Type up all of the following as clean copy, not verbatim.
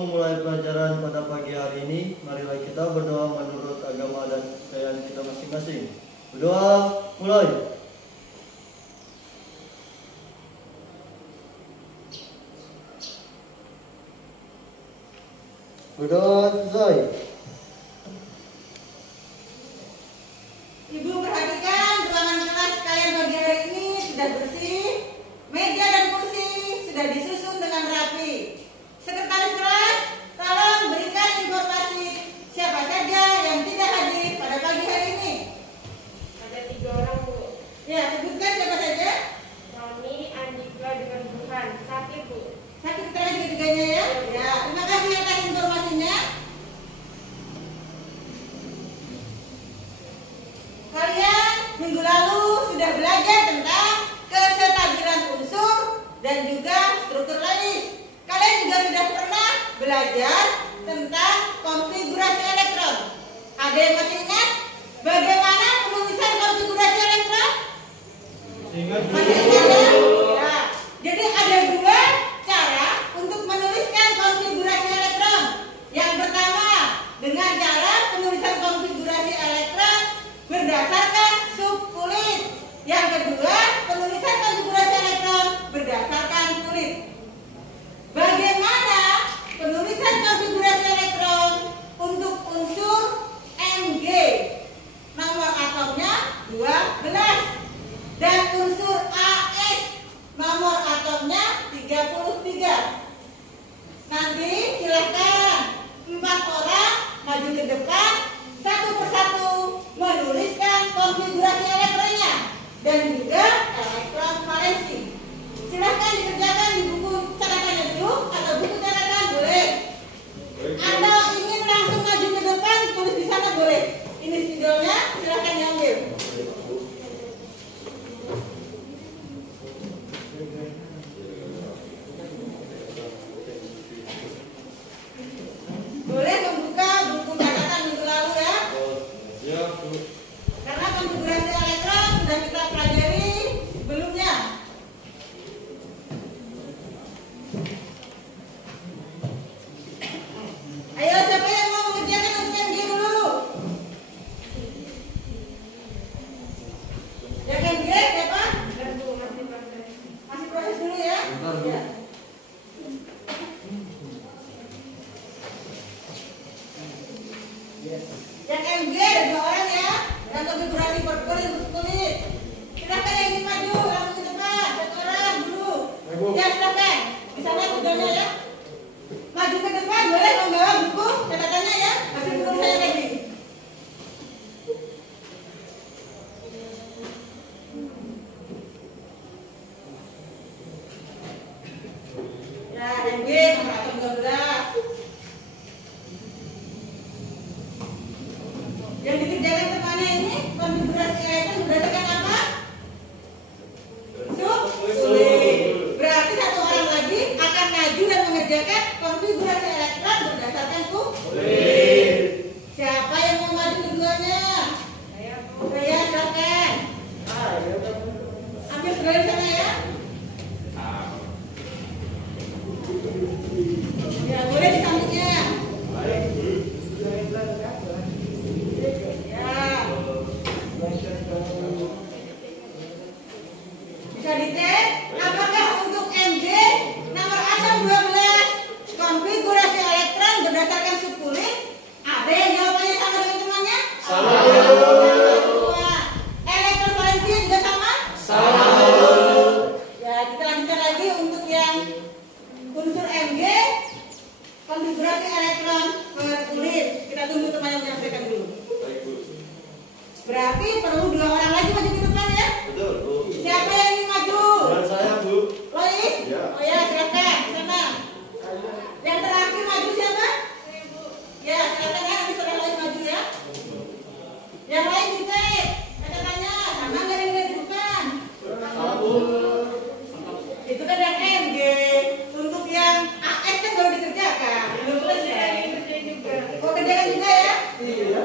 Sebelum memulai pelajaran pada pagi hari ini, marilah kita berdoa menurut agama dan kepercayaan kita masing-masing. Berdoa, mulai. Berdoa selesai. Ibu perhatikan ruangan kelas kalian pagi hari ini sudah bersih, meja dan kursi sudah disusun dengan rapi. Sekretaris kelas, tolong berikan informasi siapa saja yang tidak hadir pada pagi hari ini. Ada 3 orang, Bu. Ya, sebutkan siapa saja. Roni, Andika, dengan Burhan. Sakit, Bu. Sakit terakhir ketiganya ya. Ya, terima kasih atas informasinya. Kalian minggu lalu sudah belajar tentang kestabilan unsur dan juga struktur list. Kalian juga sudah pernah belajar tentang konfigurasi elektron. Ada yang masih ingat bagaimana penulisan konfigurasi elektron? Masih ingat ya? Ya. Jadi ada 2 cara untuk menuliskan konfigurasi elektron. Yang pertama dengan cara penulisan konfigurasi elektron berdasarkan subkulit. Yang kedua penulisan konfigurasi elektron berdasarkan kulit. Bagaimana penulisan konfigurasi elektron untuk unsur Mg? Nomor atomnya 12 dan unsur As nomor atomnya 33. Nanti silakan 4 orang maju ke depan satu persatu menuliskan konfigurasi elektronnya dan juga elektron valensi. Silahkan dikerjakan di buku catatannya dulu atau buku catatan boleh. Atau ingin langsung maju ke depan tulis di sana boleh. Ini spidolnya silahkan diambil. Boleh membuka buku catatan minggu lalu ya. Karena konfigurasi elektron sudah kita pelajari sebelumnya. Ayo siapa yang mau mengerjakan untuk MG dulu? Yang MG siapa? Masih proses dulu ya. Ya. Yang MG ada 2 orang ya. Dan konfigurasi portfolio untuk kulit. Silahkan yang ingin maju langsung ke depan. 1 orang dulu. Ya silahkan. Di sana sudahnya ya. Maju ke depan boleh membawa buku catatannya ya. Hasil penulisannya tadi. Ya MG nomor atom 12. Yang dikerjakan temannya ini konfigurasi elektron berdasarkan apa? Subkulit. Berarti 1 orang lagi akan maju dan mengerjakan konfigurasi elektron berdasarkan subkulit. Siapa yang mau maju keduanya? Saya silakan. Ambil dari sana ya. Ya boleh di sampingnya. Bisa dicek apakah untuk Mg nomor atom 12 konfigurasi elektron berdasarkan subkulit? Ada yang jawabannya sama dengan temannya? Sama. Elektron valensi juga sama? Sama. Ya kita lanjutkan lagi untuk yang unsur Mg konfigurasi elektron per kulit. Kita tunggu teman yang menyampaikan dulu. Berarti perlu 2 orang lagi maju ke depan ya? Betul, Bu. Siapa yang ingin maju? Dan saya, Bu. Lois? Ya. Oh ya, silakan. Sana. Yang terakhir maju siapa? Ya, silakan ya. Nanti saudara Lois maju ya. Yang lain dicek. Catatannya sama nggak yang di depan? Sama, Bu. Itu kan yang MG. Untuk yang AS kan baru dikerjakan. Belum selesai. Mau kerjakan juga ya? Iya.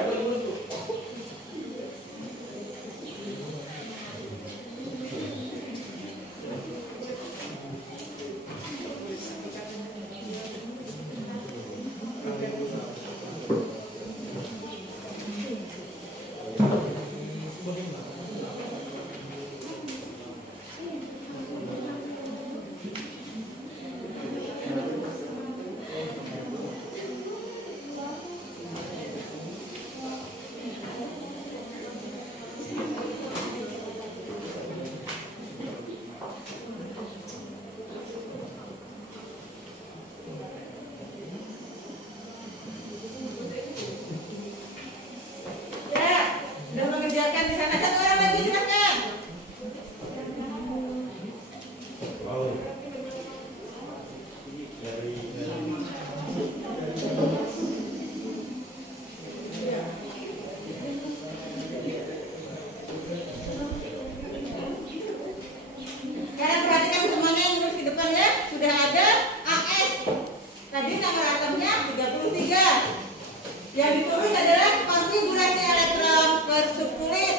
jumlahnya 33. Yang ditulis adalah konfigurasi elektron per subkulit.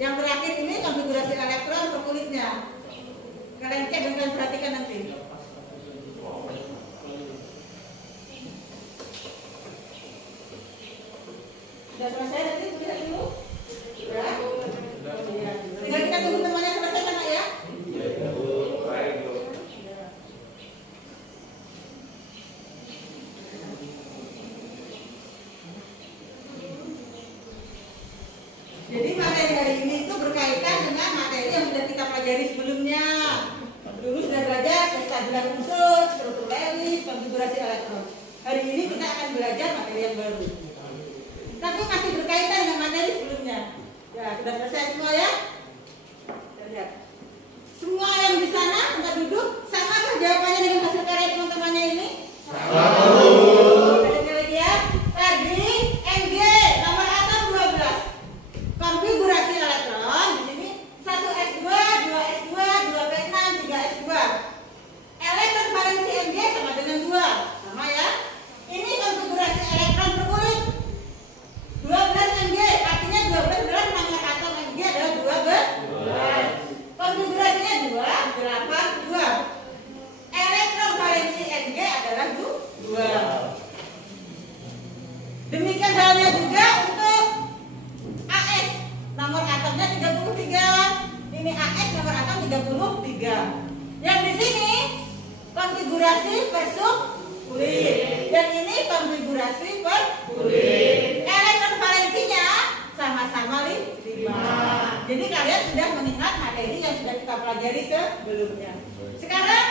Yang terakhir ini konfigurasi elektron per kulitnya. Kalian cek dan kalian perhatikan nanti. Sudah selesai nanti tulisan dulu? Ya. Tinggal kita tunggu temannya selesai kan ya? Jadi materi hari ini itu berkaitan dengan materi yang sudah kita pelajari sebelumnya. Dulu sudah belajar kestabilan unsur, struktur Lewis, konfigurasi elektron. Hari ini kita akan belajar materi yang baru. Tapi masih berkaitan dengan materi sebelumnya. Ya, sudah selesai semua ya? Kita lihat. Semua yang di sana tempat duduk, samakah jawabannya dengan hasil karya teman-temannya ini? Ada lagi ya. Tadi NG nomor atom 12. Konfigurasi elektron di sini 1s2, 2s2, 2p6, 3s2. Elektron valensi Mg sama dengan 2. Sama ya. Ini konfigurasi elektron per kulit. 12 Mg, artinya 12 adalah nomor atom Mg adalah 12. Konfigurasinya 2, 8, 2. Elektron valensi Mg adalah 2. Demikian halnya juga untuk AS, nomor atomnya 33. Ini AS nomor atom 33. Yang di sini konfigurasi per subkulit. Dan ini konfigurasi per kulit. Elektron valensinya sama-sama 5. Jadi kalian sudah mengingat materi yang sudah kita pelajari sebelumnya. Sekarang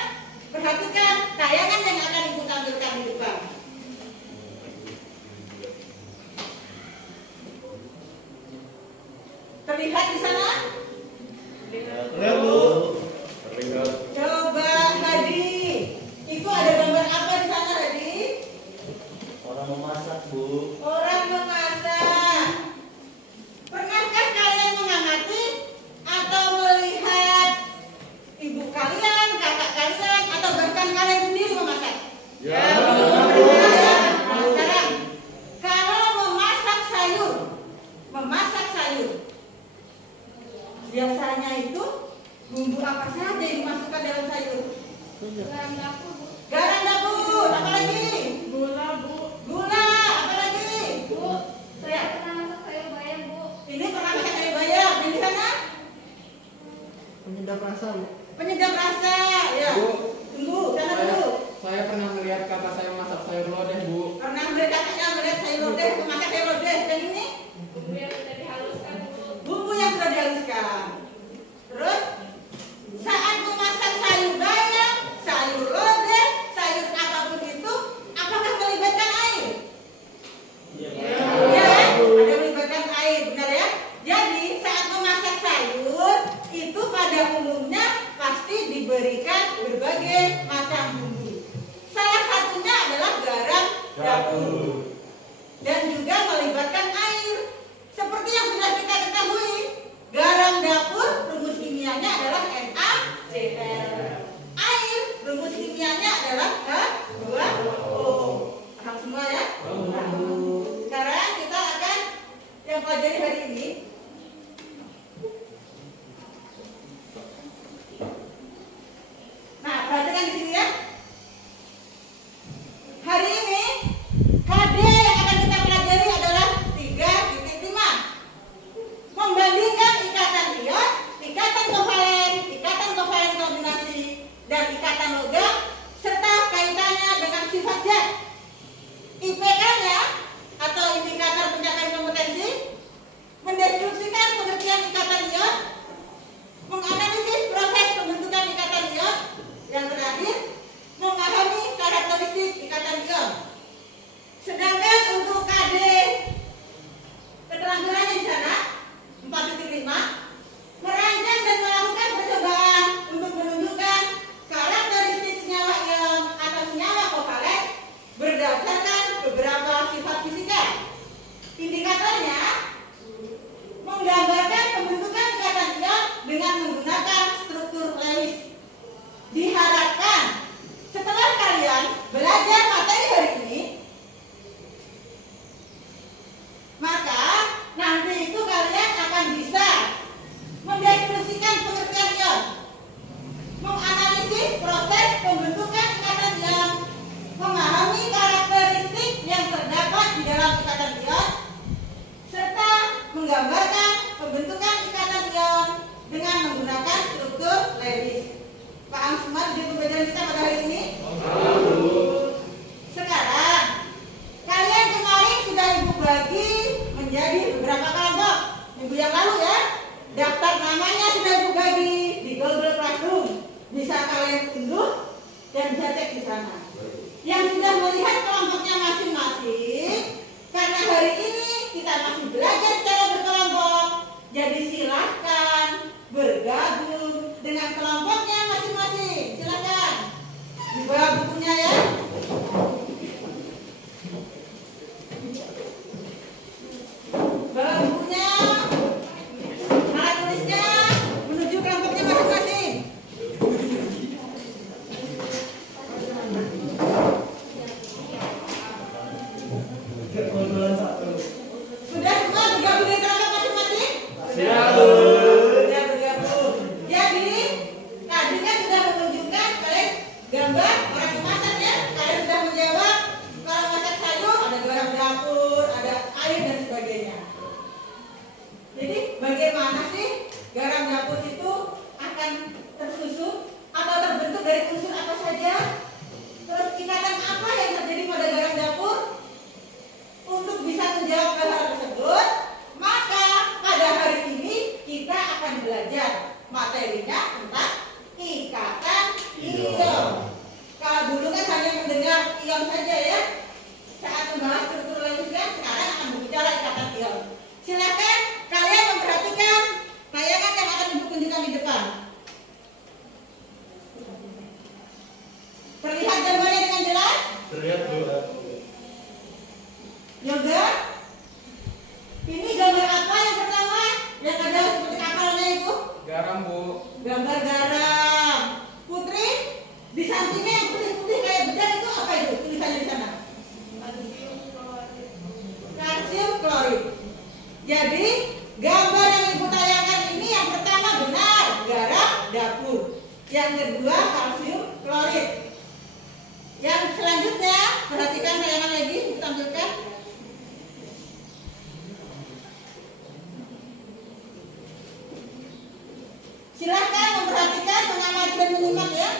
perhatikan tayangan yang akan ibu tampilkan di depan. Terlihat di sana? Lihat Bu. Coba Hadi, itu ada gambar apa di sana Hadi? Orang memasak Bu. Orang memasak. Pernahkah kalian mengamati atau melihat ibu kalian, kakak kalian, atau bahkan kalian sendiri memasak? Ya. Pernah ya? Nah, sekarang kalau memasak sayur, biasanya itu bumbu apa saja yang dimasukkan dalam sayur? Garam dapur, Bu. Garam dapur, apa lagi? Gula, Bu. Gula, apa lagi? Bu, saya pernah masak sayur bayam, Bu. Ini pernah masak sayur bayam. Yang di sana? Penyedap rasa, Bu. Penyedap rasa, ya. Bu. Tunggu, sana dulu. Saya pernah melihat kakak saya masak sayur lodeh, Bu. Pernah melihat kakaknya melihat sayur lodeh, memasak sayur lodeh. Dan ini Bumbu yang sudah dihaluskan, Bu. bumbu yang sudah dihaluskan. Terus saat memasak sayur bayam, sayur lodeh, sayur apapun itu, apakah melibatkan air? Iya. Ya, ada melibatkan air, benar ya? Jadi saat memasak sayur itu pada umumnya pasti diberikan berbagai macam bumbu. Salah satunya adalah garam dapur dan juga melibatkan air. Seperti yang sudah kita ketahui, garam dapur rumus kimianya adalah NaCl. Air rumus kimianya adalah H2O. Paham semua ya? Sekarang kita akan yang pelajari hari ini. Nah, perhatikan di sini ya. Hari ini KD ion saja ya. Saat membahas struktur elemen sekarang akan berbicara ikatan ion. Silakan kalian memperhatikan tayangan yang akan ibu tunjukkan di depan. Terlihat gambarnya dengan jelas? Terlihat Bu. Yoga? Ini gambar apa yang pertama? Yang ada seperti kapalnya itu? Garam, Bu. Gambar garam. Putri, di sampingnya yang putih-putih kayak bedak itu apa itu? Tulisannya di sana. Kalsium klorid. Jadi gambar yang ibu tayangkan ini yang pertama benar, garam dapur. Yang kedua kalsium klorid. Yang selanjutnya perhatikan tayangan lagi, ibu tampilkan. Silahkan memperhatikan, mengamati dan menyimak ya.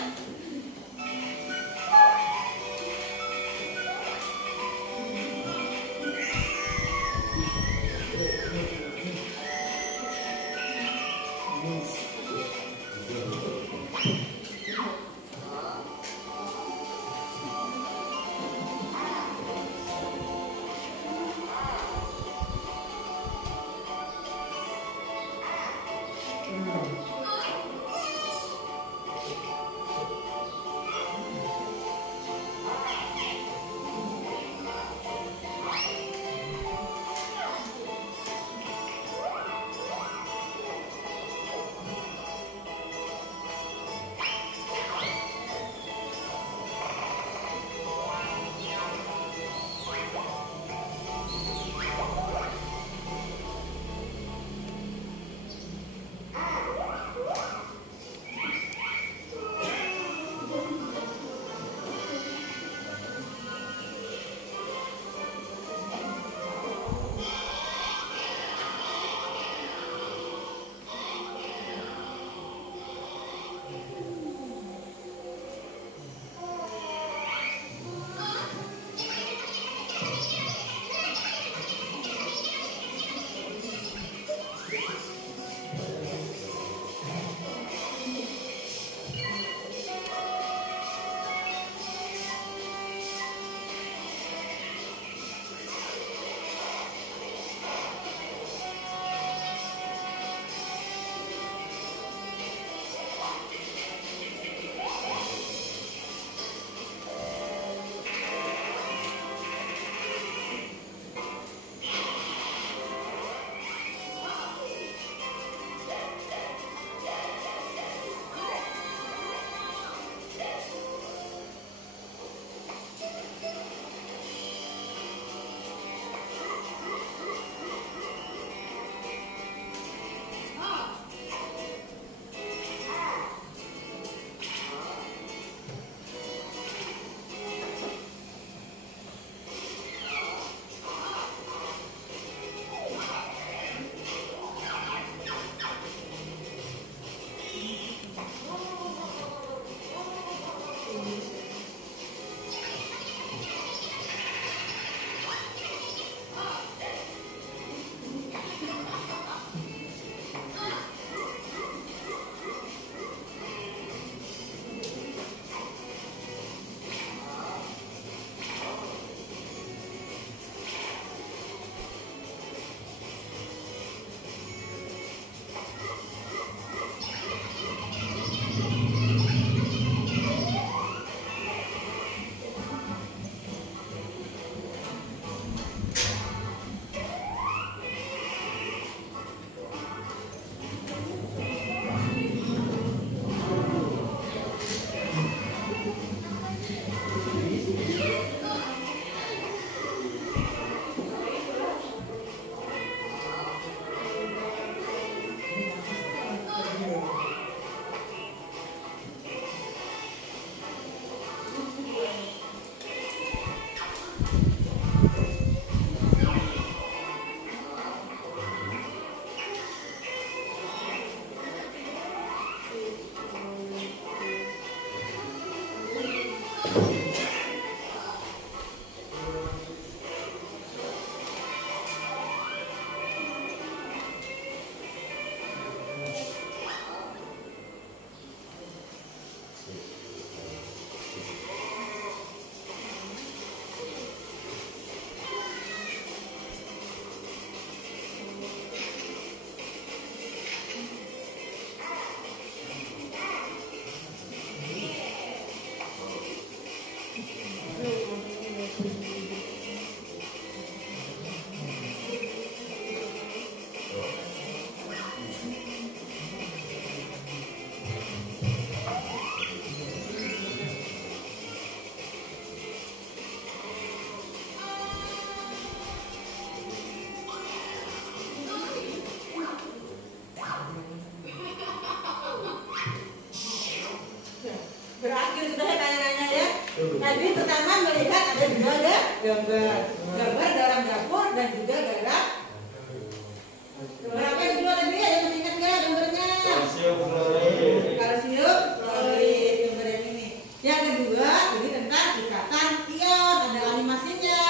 sama-sama melihat ada dua gambar. Gambar garam dapur dan juga garam. Berapa yang kedua tadi? Ada masih ingat nggak gambarnya? Kalsium fluorid. Kalsium fluorid, gambar yang ini. Yang kedua ini tentang ikatan ion, ada animasinya.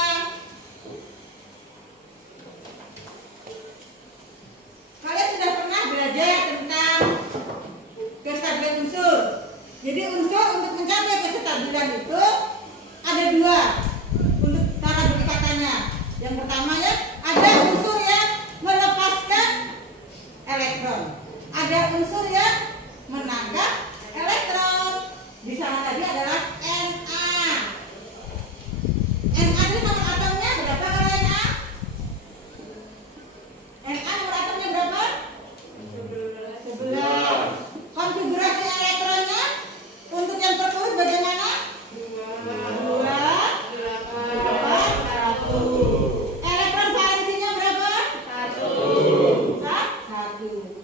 Kalian sudah pernah belajar tentang kestabilan unsur. Jadi unsur untuk mencapai kestabilan itu ada dua untuk cara berikatannya. Yang pertama ya, ada unsur yang melepaskan elektron, ada unsur yang menangkap elektron. Di sana tadi adalah Na. Na itu nomor atomnya berapa kalau Na? Na nomor atomnya berapa? 11. Konfigurasi elektronnya untuk yang perkulit bagaimana? 2, 1. Elektron valensinya berapa? 1.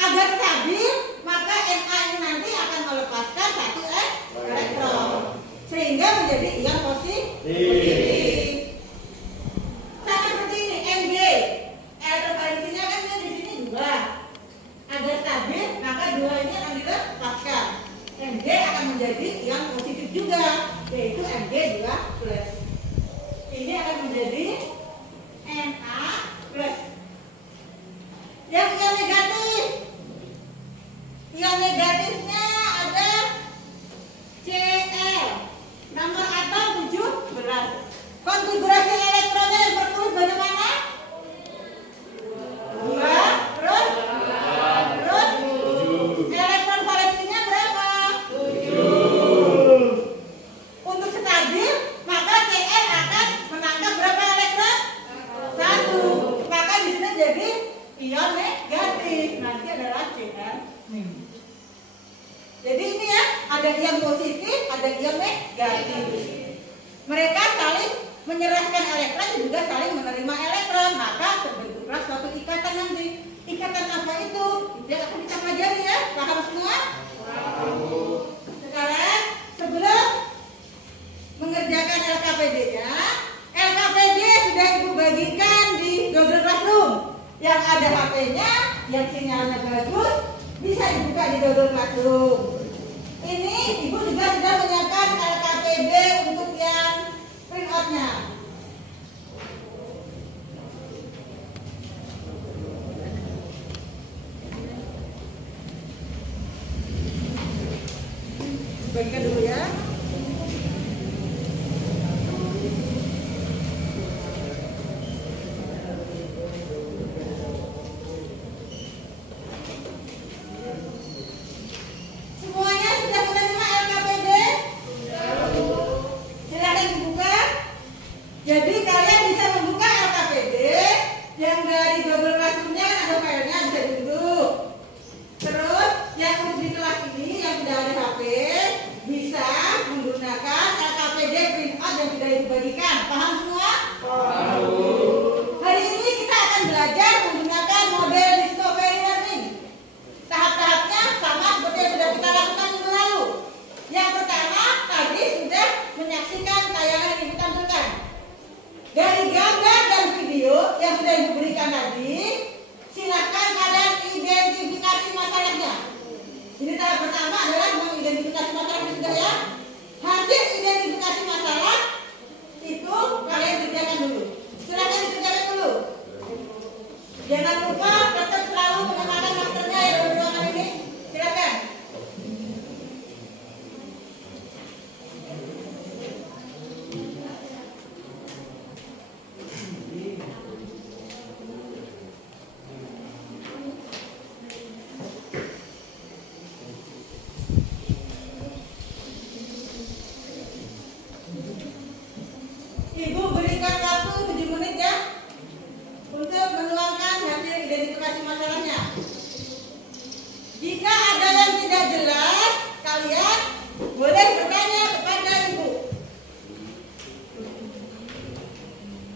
Agar stabil, maka Na ini nanti akan melepaskan 1 elektron sehingga menjadi ion positif. Sama seperti ini, Mg. Elektron valensinya kan dia di sini 2. Agar stabil, maka 2 ini akan dilepaskan. Mg akan menjadi ion positif juga, yaitu Mg2+. Ini akan menjadi Na+. Yang ion negatif, ion negatifnya ada Cl, nomor atom 17. Konfigurasi elektronnya yang perkulit bagaimana? 2, terus elektron valensinya berapa? 7. Untuk stabil, maka Cl akan menangkap berapa elektron? 1. Maka di sini jadi ion negatif. Nanti adalah Cl-. Jadi ini ya, ada ion positif, ada ion negatif. Mereka saling menyerahkan elektron dan juga saling menerima elektron, maka terbentuklah suatu ikatan nanti. Ikatan apa itu? Itu akan kita pelajari ya. Paham semua? Sekarang sebelum mengerjakan LKPD-nya, LKPD sudah Ibu bagikan di Google Classroom. Yang ada HP-nya, yang sinyalnya bagus, bisa dibuka di Google Classroom. Ini Ibu juga sudah menyiapkan LKPD untuk yang print out-nya. Bagikan dulu ya. Semuanya sudah menerima LKPD? Silakan dibuka. Jadi kalian bisa membuka LKPD yang dari Google Classroom-nya kan ada filenya, bisa duduk. Terus yang untuk di kelas ini yang sudah ada HP bisa menggunakan LKPD print out yang sudah dibagikan. Paham semua? Paham. Hari ini kita akan belajar menggunakan model discovery learning. Tahap-tahapnya sama seperti yang sudah kita lakukan minggu lalu. Yang pertama tadi sudah menyaksikan tayangan yang ditampilkan. Dari gambar dan video yang sudah Ibu berikan tadi, silakan kalian identifikasi masalahnya. Jadi tahap pertama adalah mengidentifikasi masalahnya sudah ya. Hasil identifikasi masalah itu kalian kerjakan dulu. Silakan dikerjakan dulu. Jangan lupa tetap selalu mengenakan maskernya ya dalam ruangan ini. Silakan. Ibu berikan waktu 7 menit ya untuk menuangkan hasil identifikasi masalahnya. Jika ada yang tidak jelas, kalian boleh bertanya kepada Ibu.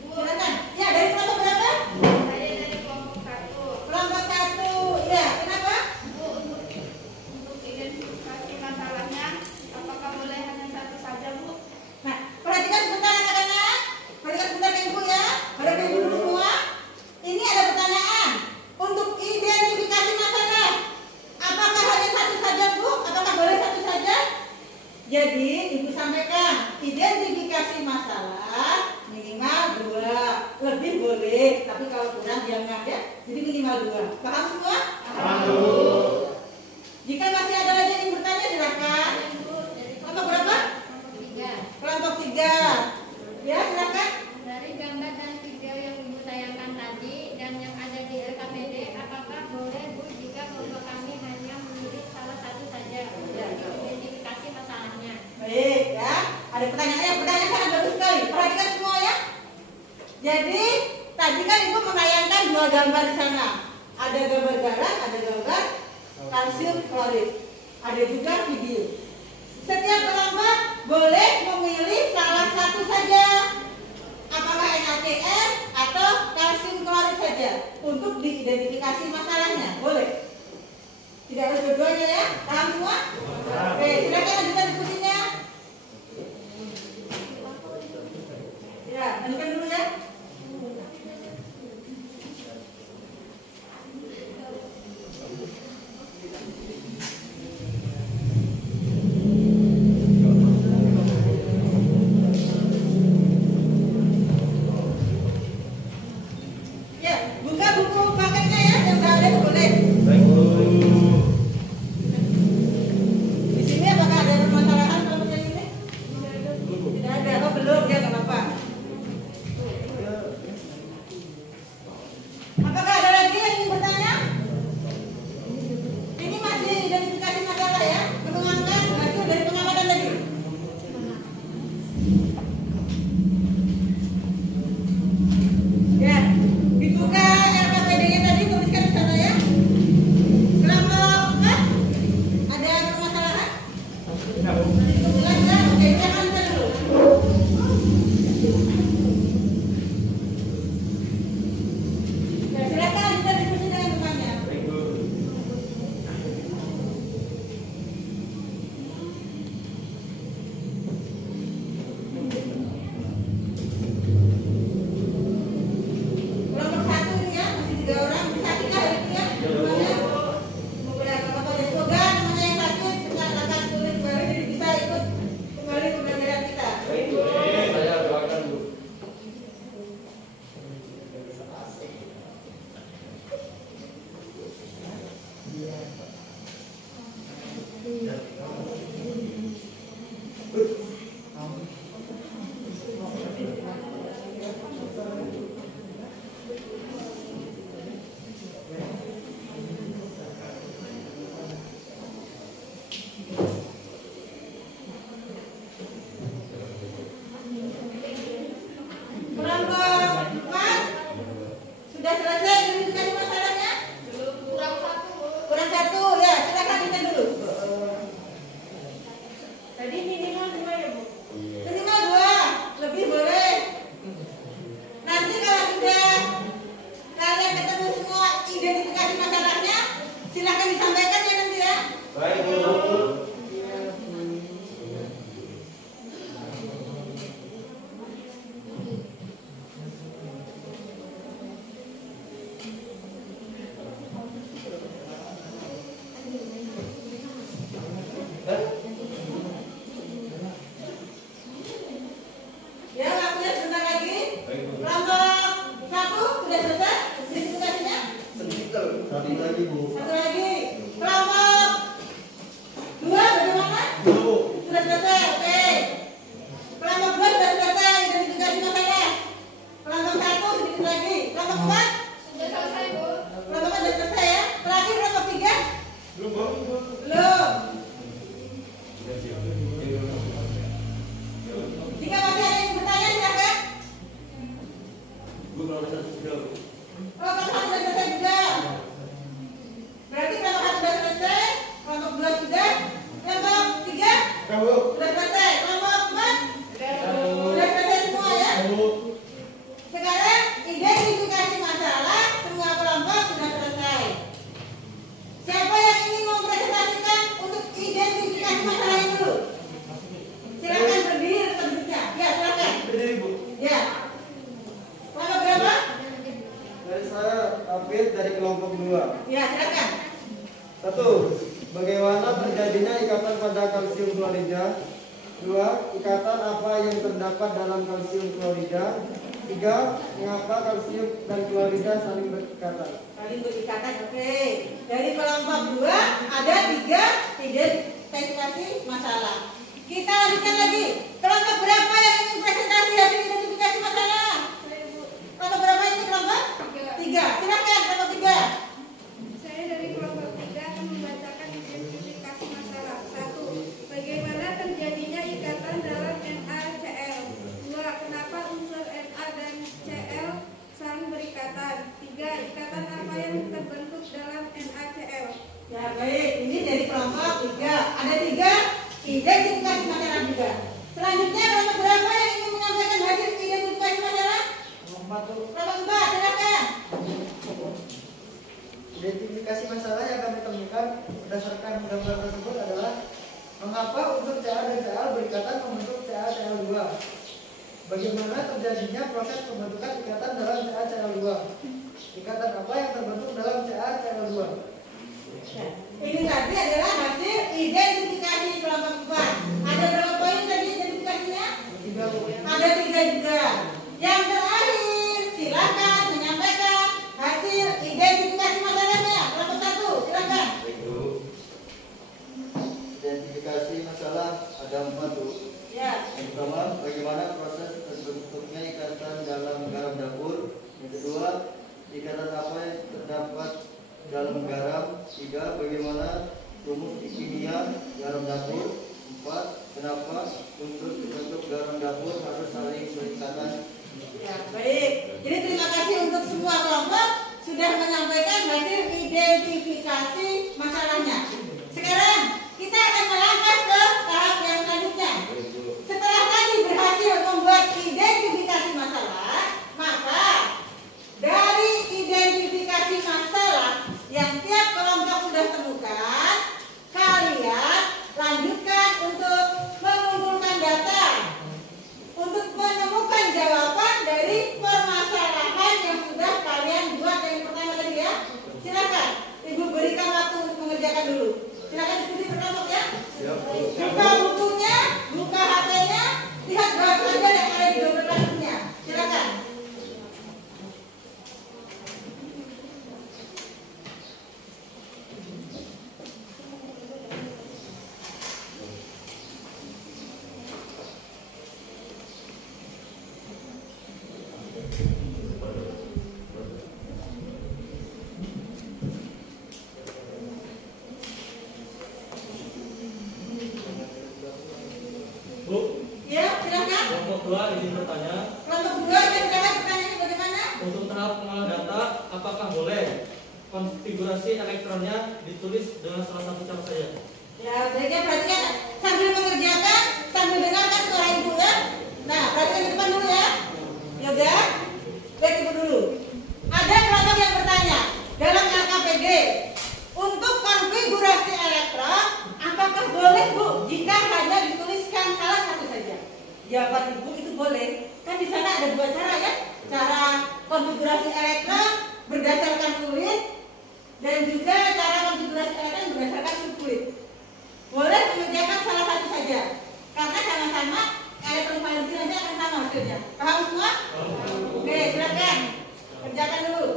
Silakan. Ya, dari kelompok berapa? Saya dari kelompok 1. Kelompok 1. Ya, kenapa? Bu, untuk identifikasi masalahnya, apakah boleh hanya satu saja, Bu? Nah, identifikasi masalah minimal 2, lebih boleh, tapi kalau kurang jangan ya. Jadi minimal 2. Paham semua? Jika masih ada lagi yang bertanya silakan. Kelompok berapa? Kelompok 3. Ya silakan. Dari gambar dan video yang Ibu tayangkan tadi dan yang ada di LKPD, apakah boleh Bu jika kelompok kami hanya memilih salah satu saja untuk identifikasi masalahnya? Baik ya. Ada pertanyaannya. Pertanyaan sangat bagus sekali. Perhatikan semua ya. Jadi tadi kan Ibu menayangkan 2 gambar di sana. Ada gambar garam, ada gambar kalsium klorid. Ada juga video. Setiap kelompok boleh memilih salah satu saja. Apakah NaCl atau kalsium klorid saja untuk diidentifikasi masalahnya. Boleh? Tidak harus dua-duanya ya. Paham semua? Oke, silakan lanjutkan diskusinya. Ya, lanjutkan dulu ya. Ya, buka buku paketnya ya, yang udah ada boleh. Di sini apakah ada permasalahan kalau kayak ini? Tidak ada. Oh belum ya, nggak apa-apa. Apakah ada lagi yang ingin bertanya? Ini masih identifikasi masalah ya, menuangkan hasil dari pengamatan tadi. Ya, dibuka LKPD-nya tadi, tuliskan di sana ya. Kelompok 4, ada permasalahan? Jelas ya? Oke, jangan dulu. Ya, silakan kita diskusi dengan temannya. Kelompok 1 ini ya, masih 3 orang. Bisa kita hari ini ya? Semuanya. Semoga kelompok ada semoga namanya yang sakit akan sulit kembali, jadi bisa ikut kembali pembelajaran kita. Saya doakan Bu. Kelompok 4 sudah selesai identifikasi masalahnya? Kurang 1 ya, silakan kita dulu. Tadi minimal 2 ya Bu? Minimal 2, lebih boleh. Nanti kalau sudah kalian ketemu semua identifikasi masalahnya, silakan disampaikan ya nanti ya. Baik, Bu. Ya, waktunya sebentar lagi. Kelompok 1 sudah selesai identifikasinya? Satu lagi, Bu. Satu lagi. Kelompok 2 bagaimana? Sudah selesai, oke. Kelompok 2 sudah selesai identifikasi masalah. Kelompok 1 sedikit lagi. Kelompok 4 Sudah selesai Bu. kelompok 4 sudah selesai ya. Terakhir kelompok 3 belum. Jika masih ada yang bertanya silakan. Oh, kelompok 1 sudah selesai juga. Berarti kelompok 1 sudah selesai, kelompok 2 sudah, kelompok 3 sudah selesai, kelompok 4 sudah selesai semua ya. Sekarang identifikasi masalah semua kelompok sudah selesai. Siapa yang ingin mempresentasikan untuk identifikasi masalah itu dulu? Silakan berdiri atau duduknya. Ya, silakan. Berdiri, Bu. Ya. Kelompok berapa? Dari saya, Afid dari kelompok 2. Ya, silakan. 1. Bagaimana terjadinya ikatan pada kalsium kloridnya? 2. Ikatan apa yang terdapat dalam kalsium klorida. 3. Mengapa kalsium dan klorida saling berikatan? Saling berikatan, oke. Dari kelompok 2 ada 3 identifikasi masalah. Kita lanjutkan lagi. Kelompok berapa yang ingin presentasi hasil identifikasi masalah? Kelompok berapa itu kelompok? 3. Silakan kelompok 3. Saya dari kelompok 3 akan membacakan identifikasi masalah. 1. Bagaimana terjadinya ikatan dalam NaCl? 2. Kenapa unsur Na dan Cl saling berikatan? 3. Ikatan apa yang terbentuk dalam NaCl? Ya baik, ini dari kelompok 3. Ada 3 identifikasi masalah juga. Selanjutnya kelompok berapa yang ingin menyampaikan hasil identifikasi masalah? Kelompok 4, silakan. Identifikasi masalah yang kami temukan berdasarkan gambar tersebut adalah mengapa unsur Ca dan Cl berikatan membentuk CaCl2. Bagaimana terjadinya proses pembentukan ikatan dalam CaCl2. Ikatan apa yang terbentuk dalam CaCl2. Ini tadi adalah hasil identifikasi kelompok 4. Ada berapa poin tadi identifikasinya? 3. Ada 3 juga. Yang terakhir, silakan menyampaikan hasil identifikasi masalahnya. Kelompok 1, silakan. Identifikasi masalah ada 4 Bu. Ya. Yang pertama, bagaimana proses terbentuknya ikatan dalam garam dapur. Yang kedua, ikatan apa yang terdapat dalam garam. 3. Bagaimana rumus kimia garam dapur. 4. Kenapa unsur terbentuk garam dapur harus saling berikatan. Ya, baik. Jadi terima kasih untuk semua kelompok sudah menyampaikan hasil identifikasi masalahnya. Sekarang kita akan melangkah ke tahap yang selanjutnya. Setelah tadi berhasil membuat identifikasi masalah, maka dari identifikasi masalah yang tiap kelompok sudah temukan, kalian lanjutkan untuk mengumpulkan data untuk menemukan jawaban dari permasalahan yang sudah kalian buat yang pertama tadi ya. Silakan, Ibu berikan waktu untuk mengerjakan dulu. Silakan diskusi berkelompok ya. Buka bukunya, buka HP-nya, lihat jawab saja yang ada di dompet plastiknya. Silakan. Bu, Ya, silakan. kelompok 2 izin bertanya. Kelompok 2 ya, silakan pertanyaannya bagaimana? Untuk tahap pengolahan data, apakah boleh konfigurasi elektronnya ditulis dengan salah satu cara saja? Ya, baiknya perhatikan sambil mengerjakan, sambil dengarkan suara ibu ya. Nah, perhatikan di depan dulu ya. Ya udah, baik ibu dulu. Ada kelompok yang bertanya dalam LKPD untuk konfigurasi elektron, apakah boleh Bu jika hanya dituliskan salah satu saja? Jawaban ibu itu boleh. Kan di sana ada 2 cara ya. Cara konfigurasi elektron berdasarkan fluid dan juga cara konfigurasi elektron berdasarkan subfluid. Boleh mengerjakan salah satu saja karena sama-sama elektron valensi nanti akan sama hasilnya. Paham semua? Oke, silakan kerjakan dulu.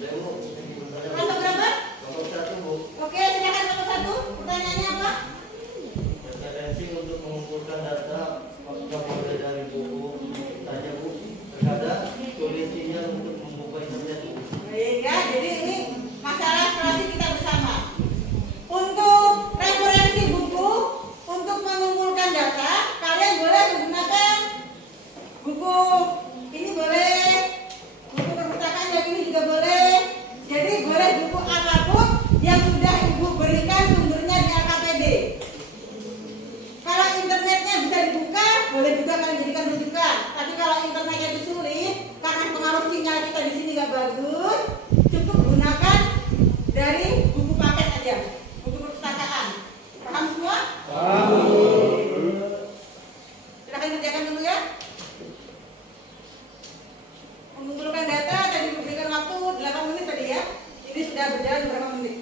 Kelompok berapa? Kelompok 1 Bu. Oke, silakan kelompok 1. Pertanyaannya apa? Referensi untuk mengumpulkan data apakah boleh dari buku saja Bu. Terkadang solusinya untuk membuka internet Bu. Baik ya, jadi ini masalah klasik kita bersama. Untuk referensi buku, untuk mengumpulkan data, kalian boleh menggunakan buku ini boleh, buku perpustakaan yang ini juga boleh. Jadi boleh buku apapun yang sudah ibu berikan sumbernya di LKPD. Kalau internetnya bisa dibuka, boleh juga kalian jadikan rujukan. Tapi kalau internetnya itu sulit, karena pengaruh sinyal kita di sini nggak bagus, cukup gunakan dari buku paket aja, buku perpustakaan. Paham semua? Paham. Silakan kerjakan dulu ya. Mengumpulkan data tadi diberikan waktu 8 menit tadi ya. Ini sudah berjalan berapa menit?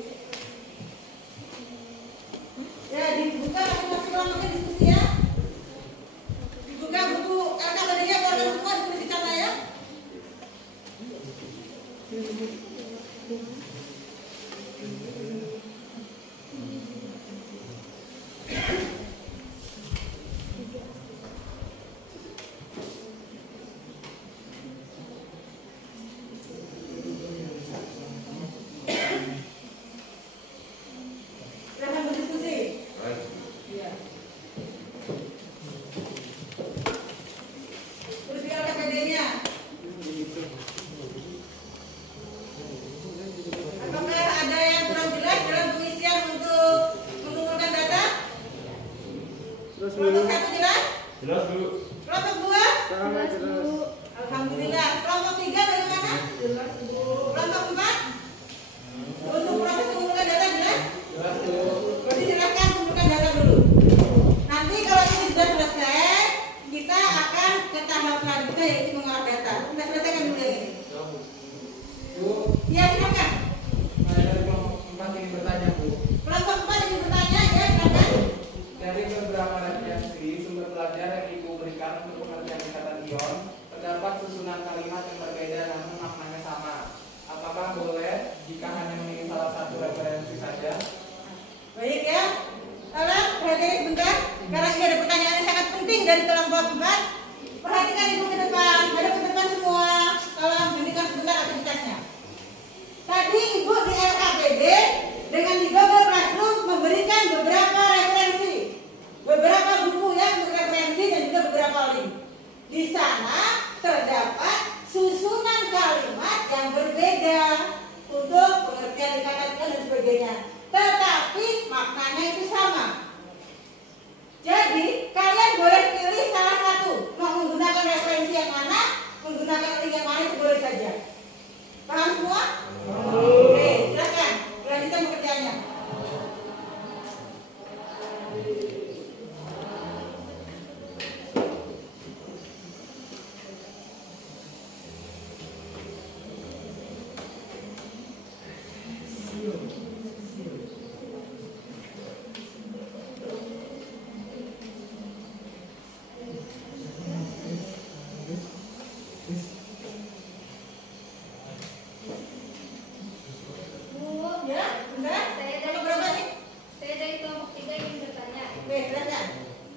Kelompok 1 jelas? Jelas Bu. Kelompok 2? Sama jelas. Alhamdulillah. Kelompok 3 bagaimana? Jelas Bu. Kelompok 4? Untuk proses pengumpulan data jelas? Jelas Bu. Berarti silakan kumpulkan data dulu. Nanti kalau ini sudah selesai, kita akan ke tahap selanjutnya yaitu mengolah data. Kita selesaikan dulu yang ini. Bu, Ya silakan. saya dari kelompok 4 ingin bertanya Bu. Kelompok 4 ingin bertanya ya silakan. Dari beberapa referensi sumber pelajar yang Ibu berikan untuk pengertian ikatan ion, terdapat susunan kalimat yang berbeda namun maknanya sama. Apakah boleh jika hanya memilih salah satu referensi saja? Baik ya. Tolong perhatikan sebentar karena ini ada pertanyaan yang sangat penting dari kelompok 4. Perhatikan Ibu ke depan, ada ke depan semua. Tolong hentikan sebentar aktivitasnya. Tadi Ibu di LKPD dengan di Google Classroom memberikan beberapa referensi, beberapa buku yang referensi dan juga beberapa link. Di sana terdapat susunan kalimat yang berbeda untuk pengertian ikatan ion dan sebagainya. Tetapi maknanya itu sama. Jadi kalian boleh pilih salah satu, mau menggunakan referensi yang mana, menggunakan link yang mana itu boleh saja. Paham semua? Oke, silakan lanjutkan pekerjaannya. Bu, Ya, bentar. Kelompok berapa nih? saya dari kelompok 3 ingin bertanya. Oke, silakan.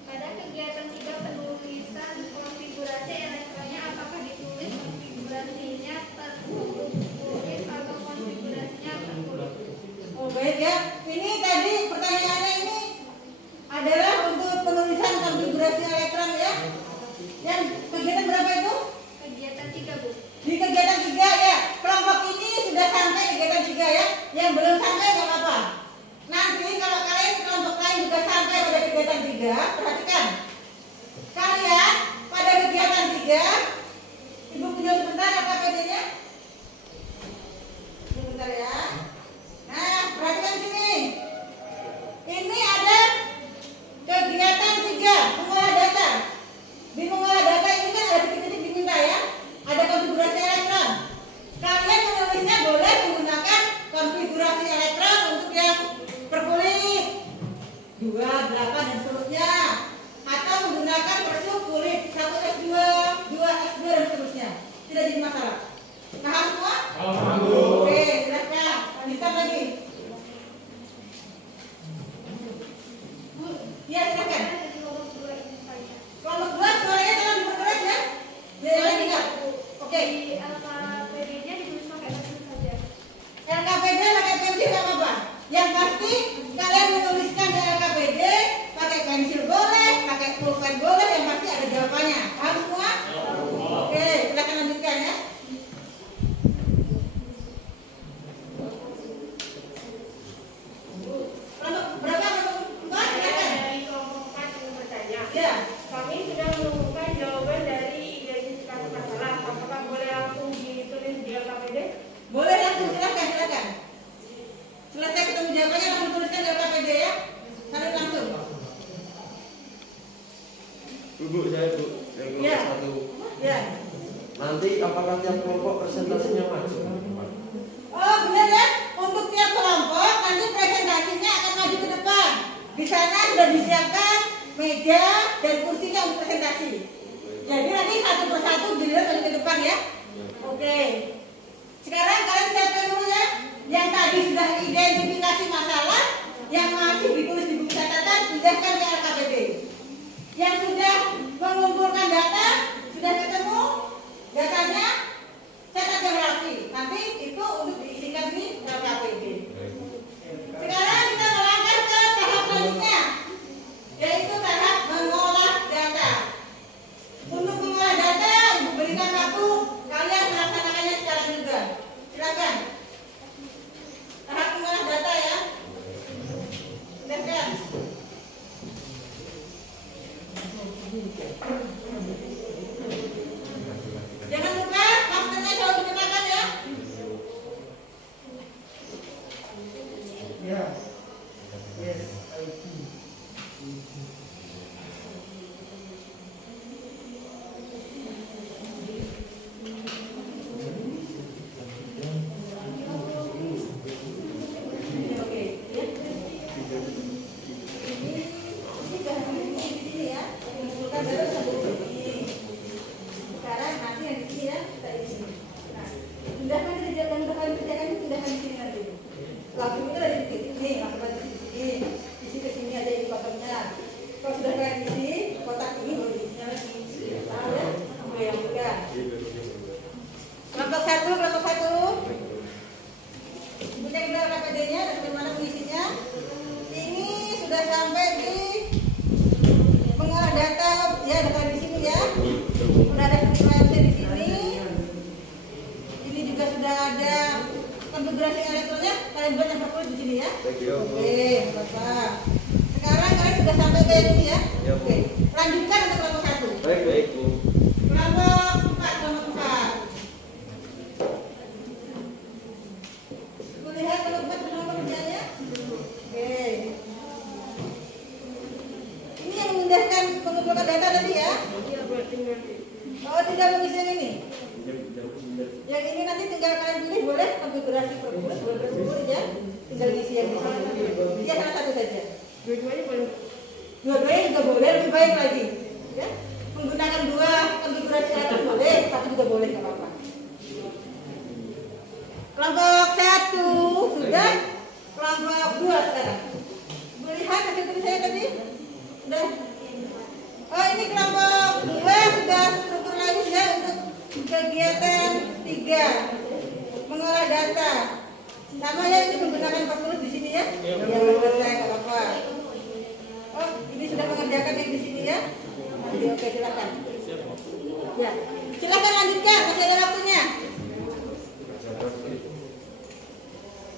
Pada kegiatan 3 penulisan konfigurasi elektronnya, apakah ditulis konfigurasinya tertulis atau konfigurasinya tertulis? Oh baik ya. Ini tadi pertanyaannya ini adalah untuk penulisan konfigurasi elektron ya. Yang kegiatan berapa itu? Kegiatan 3 Bu. Di kegiatan 3 ya. Kelompok ini sudah sampai kegiatan 3 ya. Yang belum sampai nggak apa-apa. Nanti kalau kalian kelompok lain juga sampai pada kegiatan 3, perhatikan. Kalian pada kegiatan 3, Ibu pinjam sebentar LKPD-nya. Sebentar ya. Nah, perhatikan sini. Ini ada kegiatan 3, mengolah data. Di mengolah data ini kan ada titik-titik diminta ya. Ada konfigurasi elektron. Kalian menulisnya boleh menggunakan konfigurasi elektron untuk yang perkulit 2, 8 dan seterusnya. Atau menggunakan persub kulit 1S2, 2S2 dan seterusnya. Tidak jadi masalah. Paham semua? Oke, silakan. Lanjutkan lagi. Bu, Ya, silakan. saya dari kelompok 2 ingin bertanya. Kelompok 2 suaranya tolong diperkeras ya. Ya, yang lain enggak. Oke. Di LKPD-nya ditulis pakai pensil saja. LKPD pakai pensil nggak apa-apa. Yang pasti kalian menuliskan di LKPD pakai pensil boleh, pakai pulpen boleh, yang pasti ada jawabannya. Paham semua? Oke, silakan lanjutkan ya. Kelompok berapa? Kelompok 4? Saya Silakan. dari kelompok 4 ingin bertanya. Ya. Kami sudah menemukan jawaban dari identifikasi masalah. Apakah boleh langsung ditulis di LKPD? Boleh langsung, silakan. Selesai ketemu jawabannya langsung tuliskan di LKPD ya. Taruh langsung. Bu, saya Bu. Yang Ya. kelompok 1. Ya. Nanti apakah tiap kelompok presentasinya maju? Oh benar ya, untuk tiap kelompok nanti presentasinya akan maju ke depan. Di sana sudah disiapkan meja dan kursinya untuk presentasi. Jadi nanti satu persatu giliran maju ke depan ya. Oke. Sekarang kalian siapkan dulu ya. Yang tadi sudah identifikasi masalah, yang masih ditulis di buku catatan pindahkan ke LKPD. Yang sudah mengumpulkan data, sudah ketemu datanya, catat yang rapi. Nanti itu untuk diisikan di LKPD. Sekarang kita melangkah ke tahap selanjutnya, yaitu tahap mengolah data. Untuk mengolah data, Ibu berikan waktu kalian melaksanakannya secara elegan. Silakan. Tahap mengolah data ya. Silakan. Jangan lupa maskernya selalu dikenakan ya. Ya. Yes, IT. Oke, ya. Ini bahan di sini ya. Mengumpulkan baru satu ini. Sekarang nanti yang di sini ya, kita isi. Nah, pindahkan kerjakan itu pindahkan di sini nanti. Langsung itu dari titik ini, langsung di sini. Isi ke sini aja ini kotaknya. Kalau sudah kalian isi, kotak ini baru isinya lagi. Tahu ya? Bayangkan. Kelompok satu. Cek dulu KPD-nya dan bagaimana mengisinya. Ini sudah sampai di mengolah data ya, data di sini ya. Sudah ada konfigurasi di sini. Ini juga sudah ada konfigurasi elektronnya. Kalian buat yang perlu di sini ya. Oke, Bapak. Sekarang kalian sudah sampai ke ini ya. Oke. Lanjutkan untuk kelompok 1. Baik, Bu. Kelompok 4. Lihat kalau buat nomor kerjanya. Oke. Ini yang memudahkan mengumpulkan data tadi ya. Oh, tidak mengisi yang ini. Yang ini nanti tinggal kalian pilih, boleh konfigurasi per bulan, boleh bersebut ya. Tinggal isi yang di sini. Ya, salah satu saja. Dua-duanya boleh. Dua-duanya juga boleh, lebih baik lagi. Ya. Menggunakan dua konfigurasi alat boleh, satu juga boleh, nggak apa-apa. Kelompok 1 sudah, kelompok 2 sekarang. Melihat hasil tulis saya tadi? Sudah. Oh, ini kelompok 2 sudah struktur lagi ya untuk kegiatan 3 mengolah data. Sama ya, ini menggunakan 40 di sini ya. Yang selesai nggak apa-apa. Oh, ini sudah mengerjakan yang di sini ya. Nanti oke, silakan. Ya, silakan lanjutkan, masih ada waktunya.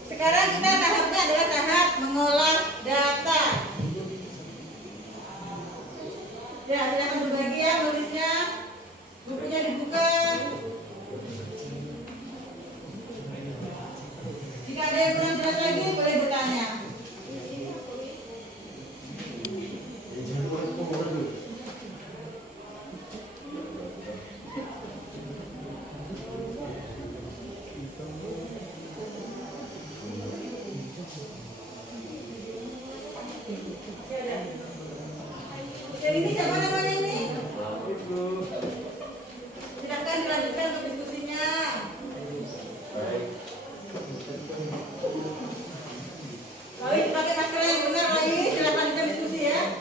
Sekarang kita tahapnya adalah tahap mengolah data. Ya, silakan berbagi ya nulisnya. Bukunya dibuka. Jika ada yang kurang jelas lagi, boleh bertanya. Jadi ini siapa namanya ini? Silakan dilanjutkan untuk diskusinya. Baik, pakai masker yang benar lagi. Silakan lanjutkan diskusi ya.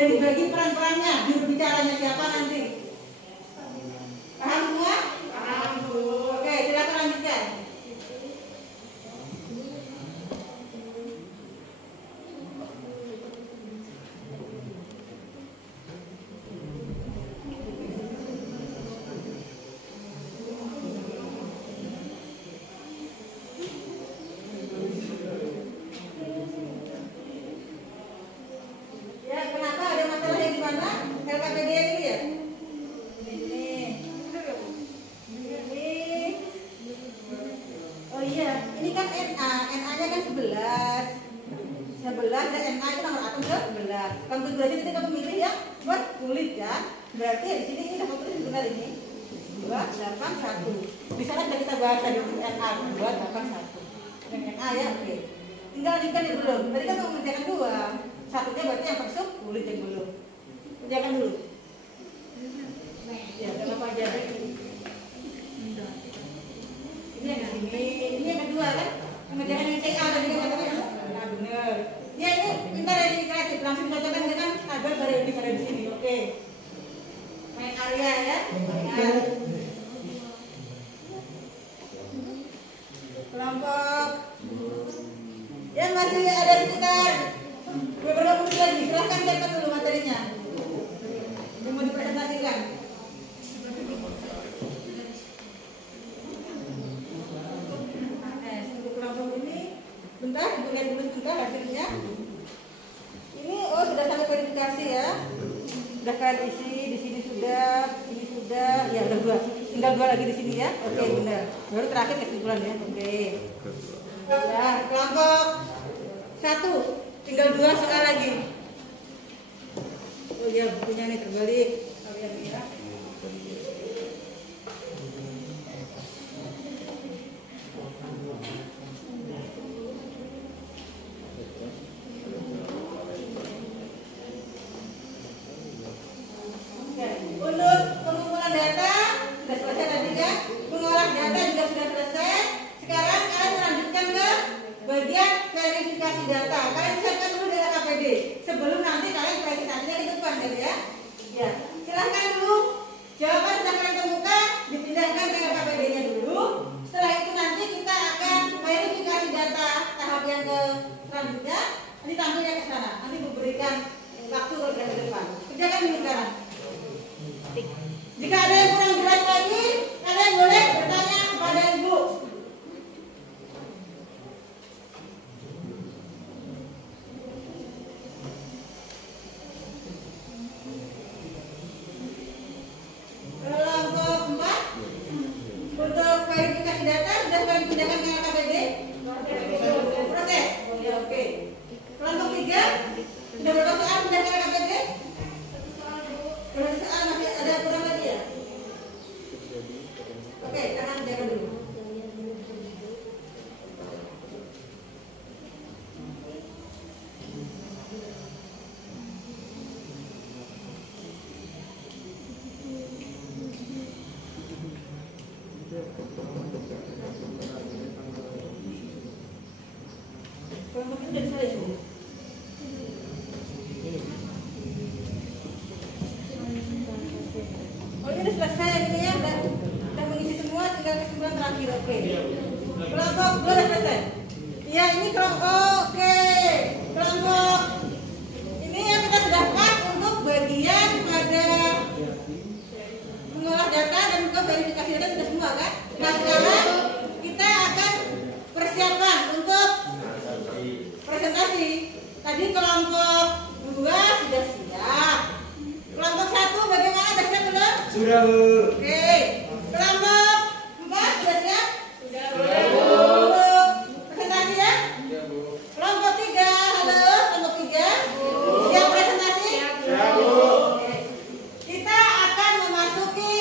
dan dibagi peran-perannya, juru bicaranya siapa nanti. Paham semua? Paham, Bu. Oke, silakan lanjutkan. Ya, kenapa ada masalah yang gimana? LKPD ini ya? Ini. Oh iya, ini kan NA, NA-nya kan 11 dan NA itu nomor atom 11. Konfigurasi ketika memilih yang buat kulit ya. Berarti di sini ini dapat tulis benar ini 281. Di sana sudah kita bahas tadi NA 281. Dengan NA ya, oke. Tinggal lanjutkan yang belum. Tadi kan mau mengerjakan 2. Satunya berarti yang masuk kulit yang belum. Kerjakan dulu. Ya, kenapa aja? Ini yang di sini, ini yang kedua kan? Mengerjakan yang CA tadi kan katanya. Nah, benar. Ya ini pintar ya, ini kreatif. Langsung dicocokkan dengan tabel dari di sini. Oke. Main area ya. Kelompok. Yang masih ada sekitar beberapa menit lagi. Silahkan siapkan dulu materinya yang mau dipresentasikan. Untuk kelompok ini, bentar, ibu lihat dulu bentar hasilnya. Ini sudah sampai verifikasi ya. Sudah kalian isi, di sini sudah, ini sudah, ya udah 2. Tinggal 2 lagi di sini ya. Oke, benar. Baru terakhir kesimpulan ya. Oke. Ya, kelompok 1. Tinggal 2 soal lagi. Oh ya, bukunya nih terbalik. Kalian ya. Untuk pengumpulan data sudah selesai tadi kan? Mengolah data juga sudah selesai. Sekarang kalian melanjutkan ke bagian verifikasi data. Kalian siapkan dulu dengan KPD sebelum nanti kalian presentasinya di depan ya. Ya, silahkan dulu jawaban yang kalian temukan dipindahkan ke KPD-nya dulu. Setelah itu nanti kita akan verifikasi data tahap yang ke selanjutnya. Nanti tampilnya ke sana. Nanti memberikan waktu ke depan. Kerjakan dulu sekarang. Jika ada yang kurang jelas lagi, kalian boleh bertanya kepada ibu. Kelompok 4 untuk verifikasi data sudah kalian pindahkan ke KPD? Proses? Oh ya, oke. Kelompok 3 sudah berapa soal pindah ke KPD? Berapa soal masih ada kurang lagi ya? Oke, jangan dulu. Kelompok itu sudah selesai. Oh ini sudah selesai ini ya, udah mengisi semua, tinggal kesimpulan terakhir. Oke. Kelompok 2 sudah selesai. Ya ini kelompok, oke. Kelompok ini yang kita sudah pas untuk bagian pada mengolah data dan juga verifikasi data sudah semua kan. Nah sekarang kita akan persiapan untuk presentasi. Tadi kelompok 2 sudah siap. Kelompok 1 bagaimana? Sudah siap belum? Sudah, Bu. Oke. Kelompok 4 sudah siap? Sudah, Bu. Untuk presentasi ya? Kelompok 3, halo kelompok 3. Siap presentasi? Siap, Bu. Oke. Kita akan memasuki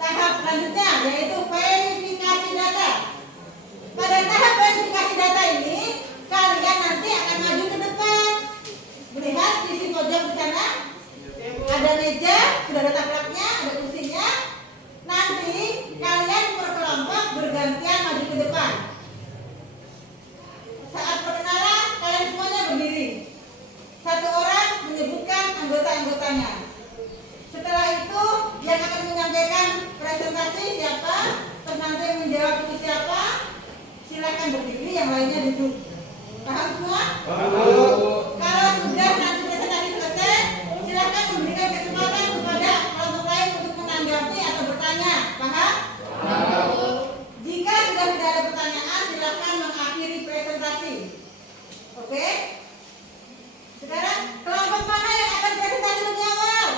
tahap selanjutnya yaitu verifikasi data. Pada tahap verifikasi data ini kalian nanti akan maju ke depan. Melihat sisi pojok di sana ada meja, sudah ada tablaknya, ada kursinya. Nanti bertanya. Setelah itu yang akan menyampaikan presentasi siapa, terus nanti yang menjawab itu siapa. Silakan berdiri, yang lainnya duduk. Paham semua? Kalau sudah nanti presentasi selesai, silakan memberikan kesempatan kepada kelompok lain untuk menanggapi atau bertanya. Paham? Jika sudah tidak ada pertanyaan, silakan mengakhiri presentasi. Oke? Sekarang kelompok mana yang akan presentasi lebih awal?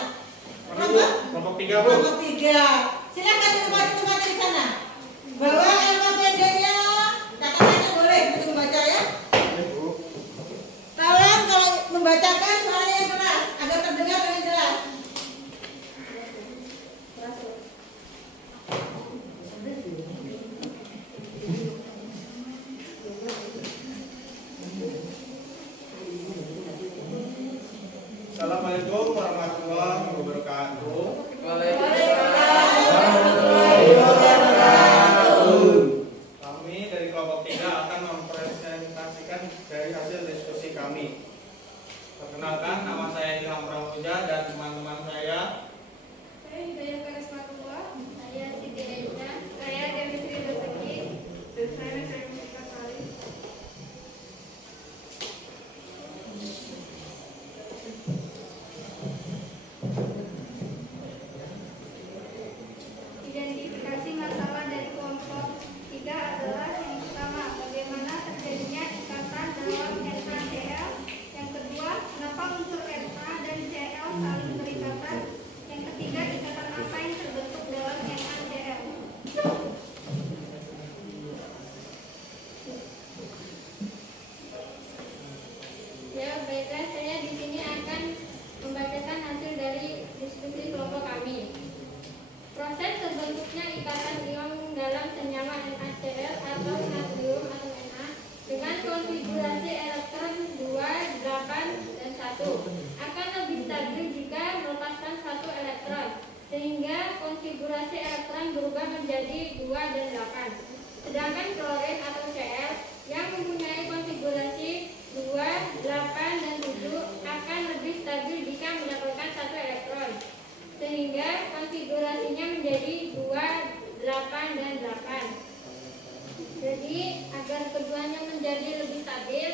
Kelompok 3, Bu. Kelompok 3. Silakan di tempat di sana. Bawa LKPD-nya. Kata-kata boleh untuk membaca ya. Tolong kalau membacakan suaranya yang keras agar terdengar dengan jelas. Assalamualaikum warahmatullahi wabarakatuh. Kami dari kelompok 3 akan mempresentasikan dari hasil diskusi kami. Perkenalkan, nama saya Ilham Pramuja dan teman-teman saya. Saya Hidayah Karismatullah. Saya Siti Aisyah. Saya Demetri Rezeki. Dan saya Mustika Sari. Identifikasi masalah dari kelompok 3 adalah yang pertama, bagaimana terjadinya ikatan dalam NaCl. Yang kedua, kenapa unsur Na dan Cl saling berikatan. Yang ketiga, ikatan apa yang terbentuk dalam NaCl. Ya, baiklah, saya di sini akan membacakan hasil dari diskusi kelompok kami. Proses terbentuknya ikatan ion dalam senyawa NaCl atau natrium atau Na dengan konfigurasi elektron 2, 8, dan 1 akan lebih stabil jika melepaskan satu elektron, sehingga konfigurasi elektron berubah menjadi 2 dan 8. Sedangkan klorin atau Cl yang mempunyai konfigurasi 2, 8, dan 7 akan lebih stabil jika mendapatkan satu elektron, sehingga konfigurasinya menjadi 2, 8, dan 8. Jadi, agar keduanya menjadi lebih stabil,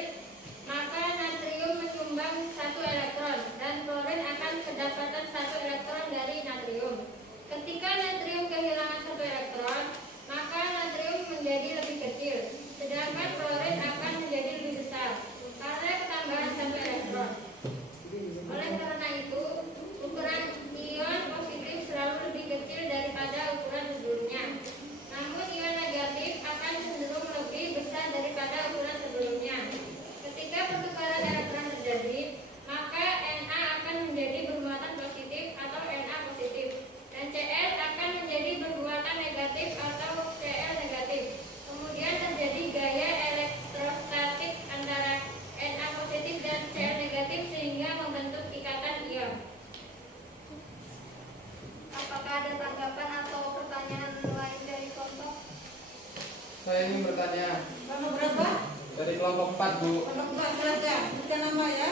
maka natrium menyumbang satu elektron dan klorin akan kedapatan satu elektron dari natrium. Ketika natrium kehilangan satu elektron, maka natrium menjadi lebih kecil, sedangkan klorin akan menjadi lebih besar karena ketambahan satu elektron. Oleh karena itu, ukuran ion positif selalu lebih kecil daripada ukuran sebelumnya. Namun ion negatif akan cenderung lebih besar daripada ukuran sebelumnya. Ketika pertukaran elektron terjadi, maka Na akan menjadi bermuatan positif atau Na positif, dan Cl akan menjadi bermuatan negatif atau Cl negatif. Kemudian terjadi gaya elektrostatik antara Na positif dan Cl negatif sehingga membentuk ikatan ion. Apakah ada tanggapan atau pertanyaan lain dari kelompok? Saya ingin bertanya Kelompok berapa? dari kelompok 4, Bu. Kelompok 4, silakan. Bukan nama ya.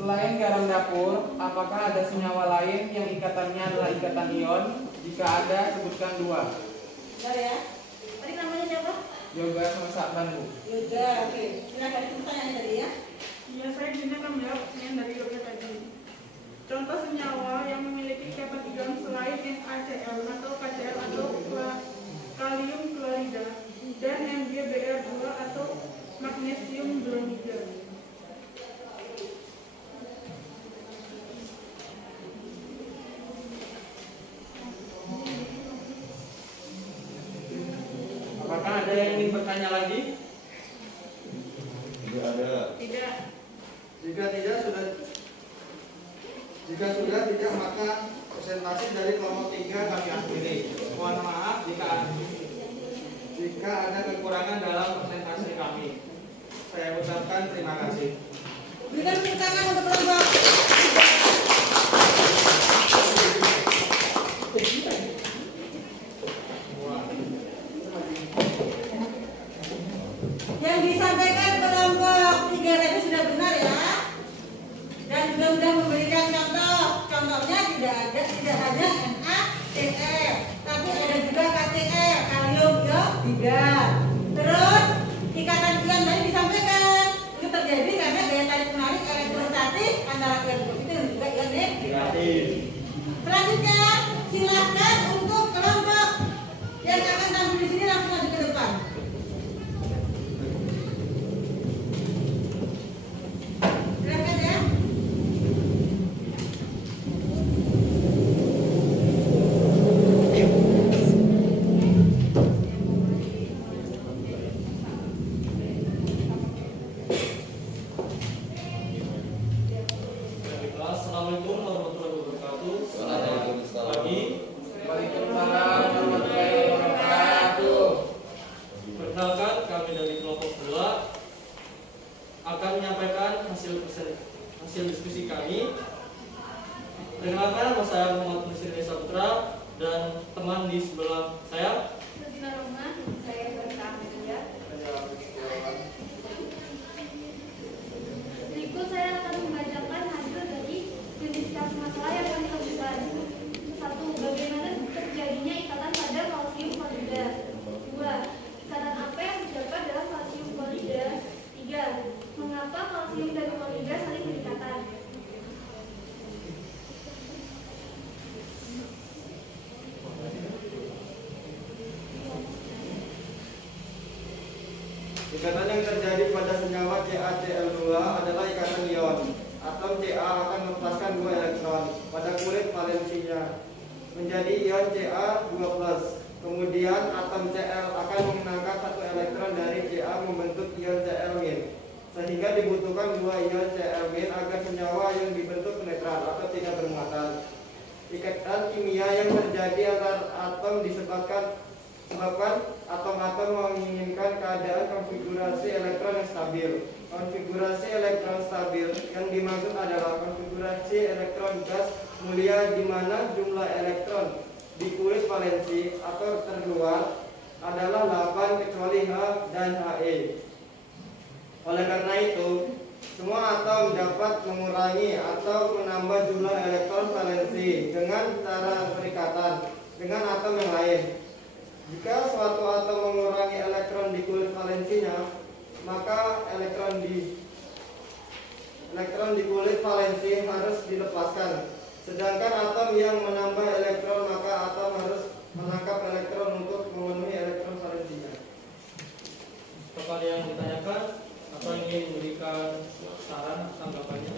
Selain garam dapur, apakah ada senyawa lain yang ikatannya adalah ikatan ion? Jika ada, sebutkan 2. Bentar ya. Tadi namanya siapa? Yoga sama Sakban, Bu. Yoga, oke. Silakan itu pertanyaan tadi ya. Ya, saya di sini akan menjawab pertanyaan dari Yoga tadi. Contoh senyawa yang memiliki ikatan ion selain NaCl atau KCl atau kalium klorida dan MgBr2 atau magnesium bromida. Apakah ada yang ingin bertanya lagi? Tidak ada. Tidak. Jika sudah tidak, maka presentasi dari kelompok 3 kami akhiri. Mohon maaf jika ada kekurangan dalam presentasi kami. Saya ucapkan terima kasih. Berikan tepuk tangan untuk kelompok. Yang disampaikan kelompok 3 tadi sudah benar ya, dan mudah-mudahan memberikan contoh tidak hanya NaCl, tapi ada juga KCl, kalium ion 3. Terus ikatan ion tadi disampaikan itu terjadi karena daya tarik menarik elektrostatis antara ion positif dan juga ion negatif. Selanjutnya silakan untuk kelompok yang akan tampil di sini langsung maju ke depan. Silakan ya. Assalamualaikum warahmatullahi wabarakatuh. Pagi. Waalaikumsalam warahmatullahi wabarakatuh. Perkenalkan, kami dari kelompok 2 akan menyampaikan hasil diskusi kami. Perkenalkan, nama saya Muhammad Muslim Saputra dan teman di sebelah saya. Saya bertanya. Berikut saya akan membacakan hasil dari identifikasi masalah yang kami lakukan. 1. Bagaimana terjadinya ikatan pada kalsium klorida. 2. Ikatan apa yang terdapat dalam kalsium klorida. 3. Mengapa kalsium dan klorida saling berikatan. Ikatan yang terjadi pada senyawa CaCl2 adalah ikatan ion. Atom Ca akan melepaskan 2 elektron pada kulit valensinya menjadi ion Ca2+. Kemudian atom Cl akan mengangkat 1 elektron dari Ca membentuk ion Cl-, sehingga dibutuhkan 2 ion Cl- agar senyawa yang dibentuk netral atau tidak bermuatan. Ikatan kimia yang terjadi antar atom disebabkan atom-atom menginginkan keadaan konfigurasi elektron yang stabil. Konfigurasi elektron stabil yang dimaksud adalah konfigurasi elektron gas mulia di mana jumlah elektron di kulit valensi atau terluar adalah 8 kecuali H dan He. Oleh karena itu, semua atom dapat mengurangi atau menambah jumlah elektron valensi dengan cara berikatan dengan atom yang lain. Jika suatu atom mengurangi elektron di kulit valensinya, maka elektron di kulit valensi harus dilepaskan. Sedangkan atom yang menambah elektron, maka atom harus menangkap elektron untuk memenuhi elektron valensinya. Kepada yang ditanyakan atau ingin memberikan saran tanggapannya,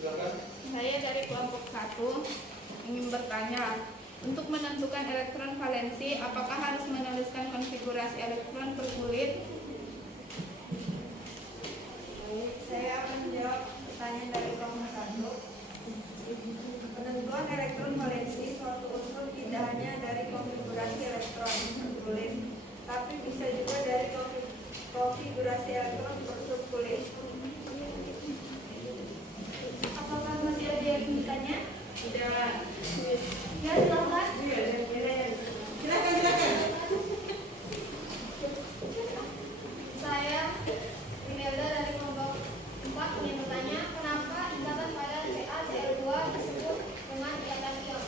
silakan. Saya dari kelompok 1 ingin bertanya, untuk menentukan elektron valensi, apakah harus menuliskan konfigurasi elektron per kulit? Saya akan menjawab pertanyaan dari kelompok 1. Penentuan elektron valensi suatu unsur tidak hanya dari konfigurasi elektron per kulit, tapi bisa juga dari konfigurasi elektron per subkulit. Apakah masih ada yang bertanya? Tidak. Ya, silakan. Silakan. Saya Imelda dari kelompok 4 ingin bertanya, kenapa ikatan pada CaCl2 disebut dengan ikatan ion?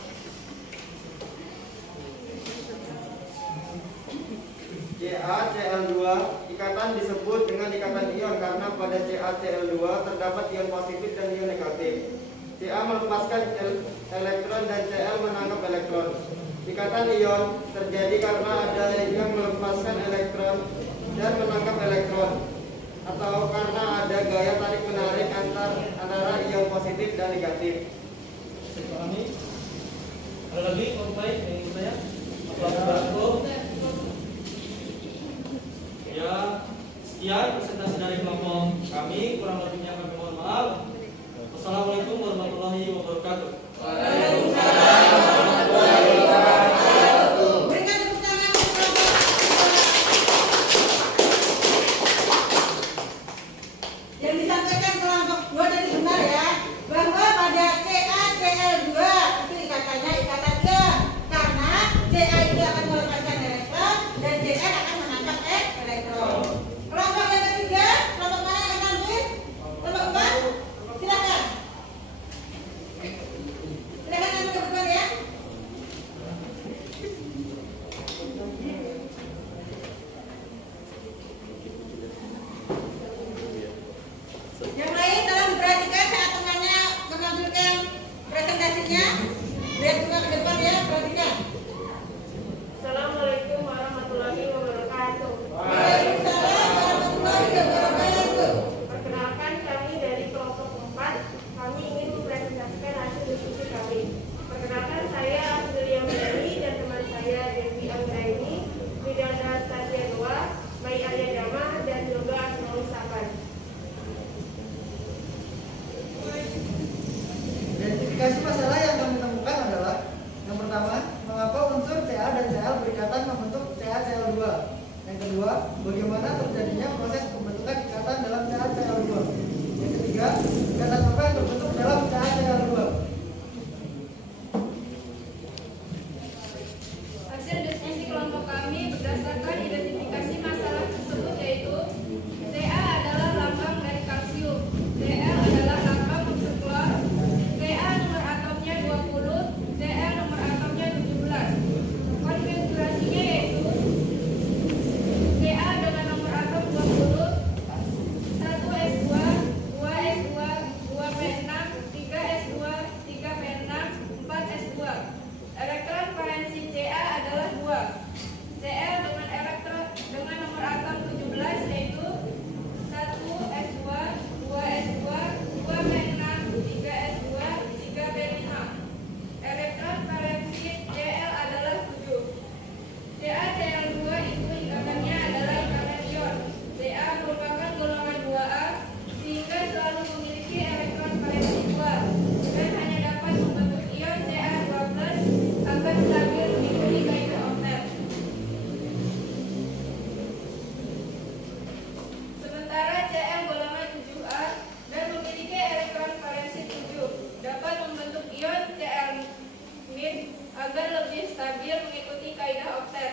CaCl2 ikatan disebut dengan ikatan ion karena pada CaCl2 terdapat ion positif dan ion negatif. Ca melepaskan elektron dan Cl menangkap elektron. Ikatan ion terjadi karena ada yang melepaskan elektron dan menangkap elektron, atau karena ada gaya tarik menarik antara ion positif dan negatif. Ada lagi kelompok lain yang ingin bertanya? Apakah ya, sekian presentasi dari kelompok kami. Kurang lebihnya kami mohon maaf. Wassalamualaikum warahmatullahi wabarakatuh. Waalaikumsalam warahmatullahi wabarakatuh. Berikan tepuk tangan untuk kelompok. Yang disampaikan kelompok 2 tadi benar ya, bahwa pada CaCl2 itu ikatannya ikatan ion karena presentasinya. Lihat semua ke depan ya, perhatikan. Assalamualaikum warahmatullahi wabarakatuh. Waalaikumsalam warahmatullahi wabarakatuh. Perkenalkan, kami dari kelompok 4. Kami ingin mempresentasikan hasil diskusi kami. Perkenalkan, saya Asdelia Mendani dan teman saya Devi Anggraini, Widana Stasia 2, Mai Arya Dama, dan Yoga Asmaul Sapan. Identifikasi masalah yang kami temukan adalah yang pertama, mengapa unsur Ca dan Cl berikatan membentuk CaCl2. Yang kedua, bagaimana terjadinya proses pembentukan ikatan dalam CaCl2. Yang ketiga, ikatan apa yang terbentuk dalam CaCl2. Hasil diskusi kelompok kami berdasarkan identifikasi masalah tersebut yaitu Ca adalah lambang dari kalsium, Cl adalah lambang unsur klor, Ca nomor atomnya 20, Cl nomor atomnya 17. Konfigurasinya yaitu Ca dengan nomor atom 20, 1s2, 2s2, 2p6, 3s2, 3p6, 4s2. Elektron valensi Ca adalah 2. Cl dengan elektron dengan nomor atom 17 yaitu 1s2, 2s2, 2p6, 3s2, 3p5. Elektron valensi Cl adalah 7. CaCl2 itu ikatannya adalah ikatan ion. Ca merupakan golongan 2A sehingga selalu memiliki elektron valensi 2 dan hanya dapat membentuk ion Ca2+ agar stabil mengikuti kaidah oktet. Sementara Cl golongan 7A dan memiliki elektron valensi 7 dapat membentuk ion Cl- agar lebih stabil mengikuti kaidah oktet.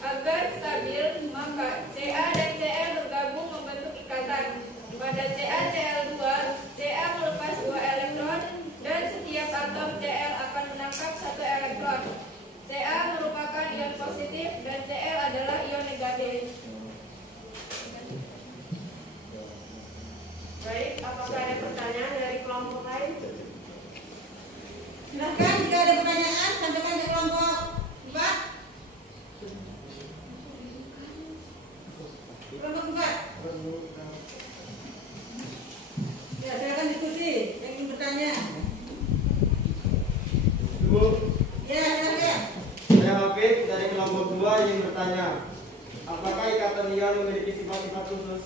Agar stabil, maka Ca dan Cl bergabung membentuk ikatan. Pada CaCl2, Ca melepas 2 elektron dan setiap atom Cl akan menangkap 1 elektron. Ca merupakan ion positif dan Cl adalah ion negatif. Baik, apakah ada pertanyaan dari kelompok lain? Silahkan jika ada pertanyaan, sampaikan ke kelompok 4. Kelompok 4. Ya, silakan diskusi. Yang ingin bertanya. Ibu, Ya, silakan. saya Hafid dari kelompok 2 yang bertanya, apakah ikatan ion memiliki sifat-sifat khusus?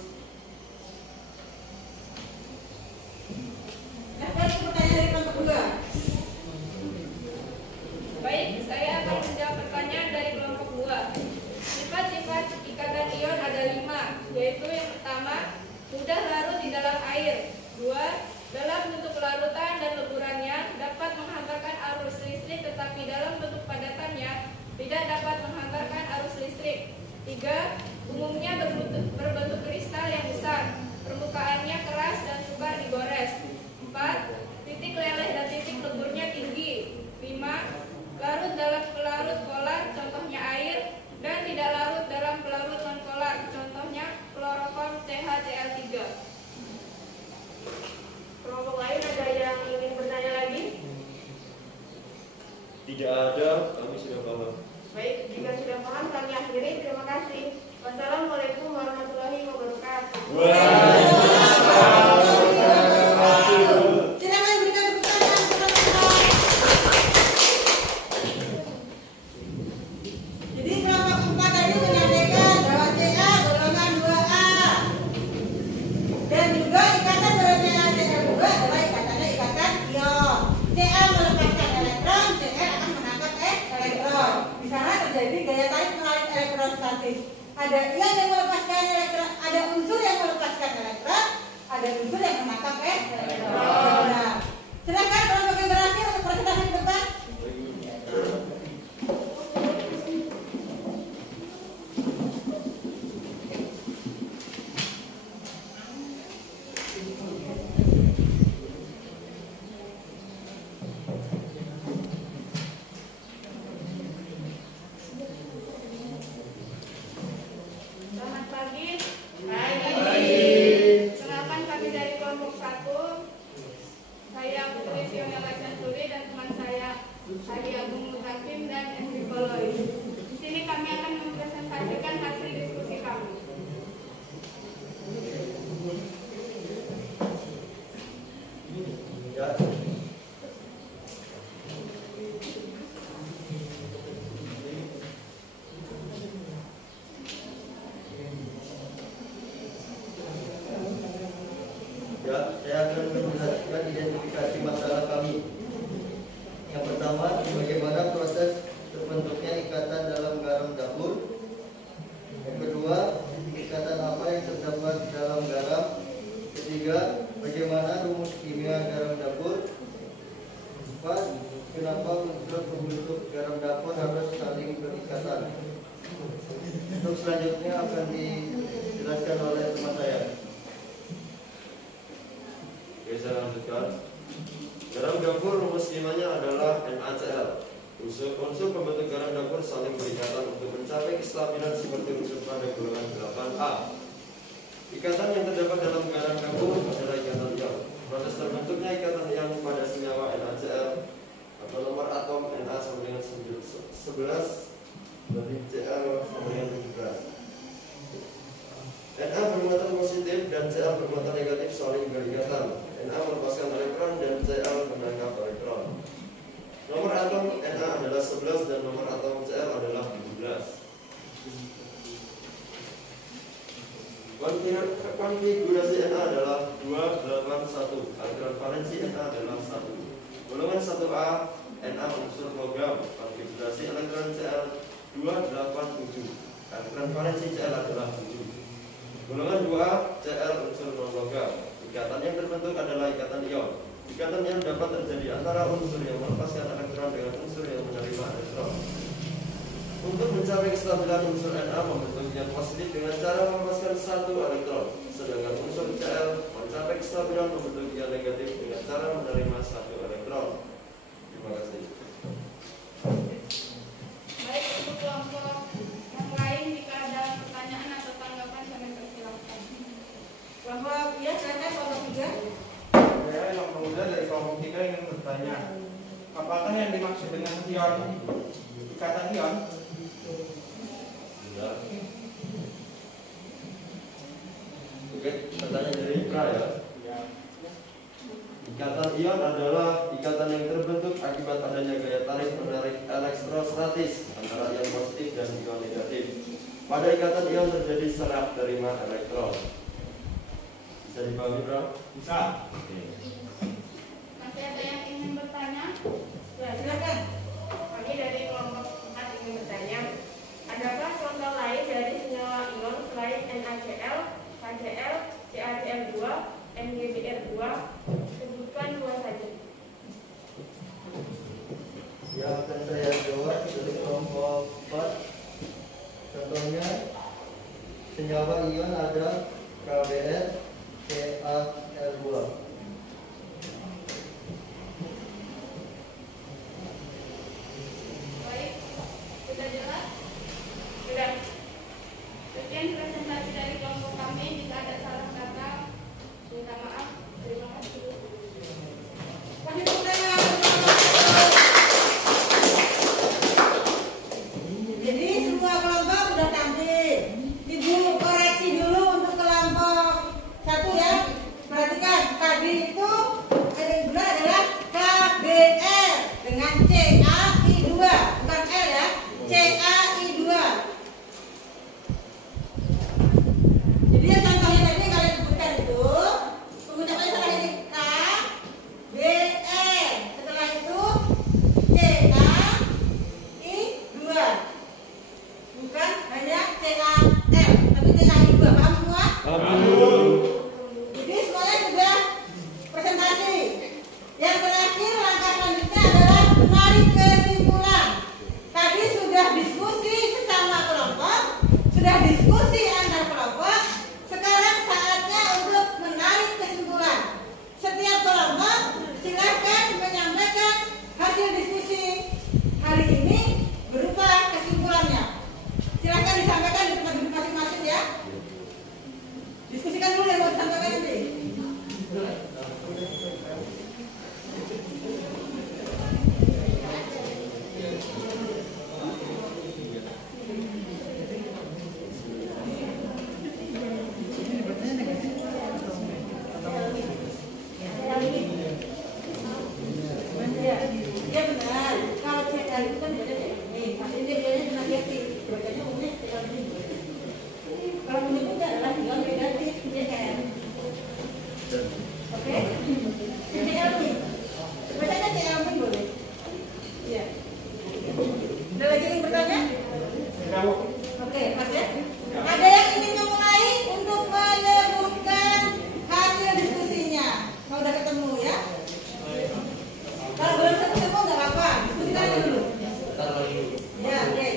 Silakan pertanyaan dari kelompok 2. Baik, saya akan menjawab pertanyaan dari kelompok 2. Sifat-sifat ikatan ion ada 5, yaitu yang pertama, mudah larut di dalam air. 2. Dalam bentuk larutan dan leburannya dapat menghantarkan arus listrik, tetapi dalam bentuk padatannya tidak dapat menghantarkan arus listrik. 3. Umumnya berbentuk kristal yang besar, permukaannya keras dan sukar digores. 4. Titik leleh dan titik leburnya tinggi. 5. Larut dalam pelarut polar, contohnya air, dan tidak larut dalam pelarut non-polar, contohnya kloroform CaCl3. Kelompok lain ada yang ingin bertanya lagi? Tidak ada, kami sudah paham. Baik, jika sudah paham kami akhiri. Terima kasih. Wassalamualaikum warahmatullahi wabarakatuh. Silakan berikan tepuk tangan kepada kelompok. Jadi kelompok 4 tadi menyampaikan bahwa Ca golongan 2A dan juga ikatan pada CaCl2 adalah ikatannya ikatan ion. Ca melepaskan elektron, Cl akan menangkap elektron. Di sana terjadi gaya tarik menarik elektron statis. Ada ion yang melepaskan elektron, ada unsur yang melepaskan elektron, ada unsur yang menangkap elektron. Nah, silakan kelompok yang terakhir untuk presentasi ke depan. Bahan Profesional Laksanturi dan teman saya Sari Agung Mutakim dan Henry Poloy. Di sini kami akan mempresentasikan hasil diskusi kami. Ya. Ya, saya akan menjelaskan identifikasi masalah kami. Yang pertama, bagaimana proses terbentuknya ikatan dalam garam dapur. Yang kedua, ikatan apa yang terdapat dalam garam. Ketiga, bagaimana rumus kimia garam dapur. Empat, kenapa unsur pembentuk garam dapur harus saling berikatan. Untuk selanjutnya akan dijelaskan oleh teman saya. Oke, saya lanjutkan. Garam dapur rumus kimianya adalah NaCl. Unsur pembentuk garam dapur saling berikatan untuk mencapai kestabilan seperti unsur pada golongan 8A. Ikatan yang terdapat dalam garam dapur adalah ikatan ion. Proses terbentuknya ikatan ion pada senyawa NaCl atau nomor atom Na sama dengan 11 dari Cl sama dengan 17. Na bermuatan positif dan Cl bermuatan negatif saling berikatan. Na melepaskan elektron dan Cl menangkap elektron. Nomor atom Na adalah 11 dan nomor atom Cl adalah 17. Konfigurasi Na adalah 281. Aliran valensi Na adalah 1. Golongan 1A Na unsur logam. Konfigurasi elektron Cl 287. Aliran valensi Cl adalah 7. Golongan 2A Cl unsur non-logam. Ikatan yang terbentuk adalah ikatan ion. Ikatan yang dapat terjadi antara unsur yang melepaskan elektron dengan unsur yang menerima elektron. Untuk mencapai kestabilan unsur Na membentuk ion positif dengan cara melepaskan 1 elektron, sedangkan unsur Cl mencapai kestabilan membentuk ion negatif dengan cara menerima 1 elektron. Terima kasih. Baik, untuk kelompok yang lain jika ada pertanyaan atau tanggapan kami persilahkan. Kelompok ya, silakan kelompok 3. Saya yang pemuda dari kelompok 3 ingin bertanya, apakah yang dimaksud dengan ion ikatan ion? Tidak. Oke, pertanyaan dari Pra ya. Ikatan ion adalah ikatan yang terbentuk akibat adanya gaya tarik menarik elektrostatis antara ion positif dan ion negatif. Pada ikatan ion terjadi serah terima elektron. Bisa dipahami, Bro? Bisa. Masih ada yang ingin bertanya? Ya, silakan. Kami dari kelompok 4 ingin bertanya, adakah contoh lain dari senyawa ion selain NaCl, KCl, CaCl2, NGBr2? Sebutkan 2 saja. Yang akan saya jawab dari kelompok 4. Contohnya senyawa ion ada KBr, CaCl2. Baik, sudah jelas? Sudah. Sekian presentasi dari kelompok kami. Jika ada salah kata, minta maaf. Terima kasih. Kami pertanyaan. Jadi semua kelompok sudah tampil. Ibu koreksi dulu untuk kelompok 1 ya. Perhatikan tadi itu yang benar adalah KBR dengan CaI2, bukan L ya. CaI2. Jadi yang contohnya tadi kalian sebutkan itu pengucapannya salah ini KBR. Setelah itu CaI2. Bukan hanya CaL, tapi CaI2. Paham semua? Jadi semuanya sudah CLmin. Bacanya CLmin boleh. Iya. Ada lagi yang bertanya? Oke, Mas ya. Ada yang ingin memulai untuk menyebutkan hasil diskusinya? Kalau udah ketemu ya. Kalau belum ketemu nggak apa-apa, diskusikan aja dulu. Ya, oke.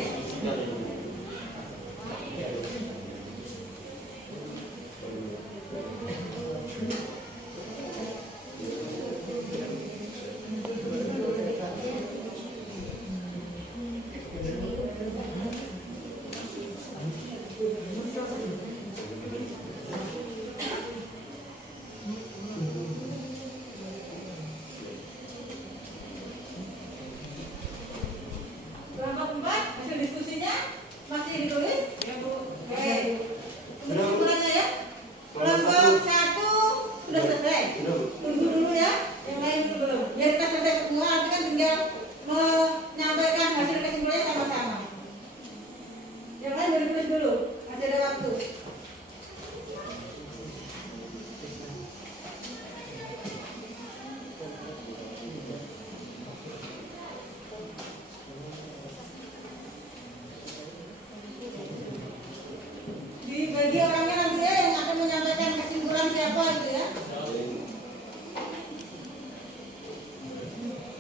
Kelompok 4, hasil diskusinya masih ditulis? Ya, Bu. Oke. Untuk kesimpulannya ya. Kelompok 1 sudah selesai. Tunggu dulu ya. Yang lain belum. Biar kita selesai semua, nanti kan tinggal menyampaikan hasil kesimpulannya sama-sama. Yang lain boleh tulis dulu. Masih ada waktu. Dibagi orangnya nanti ya yang akan menyampaikan kesimpulan siapa gitu ya.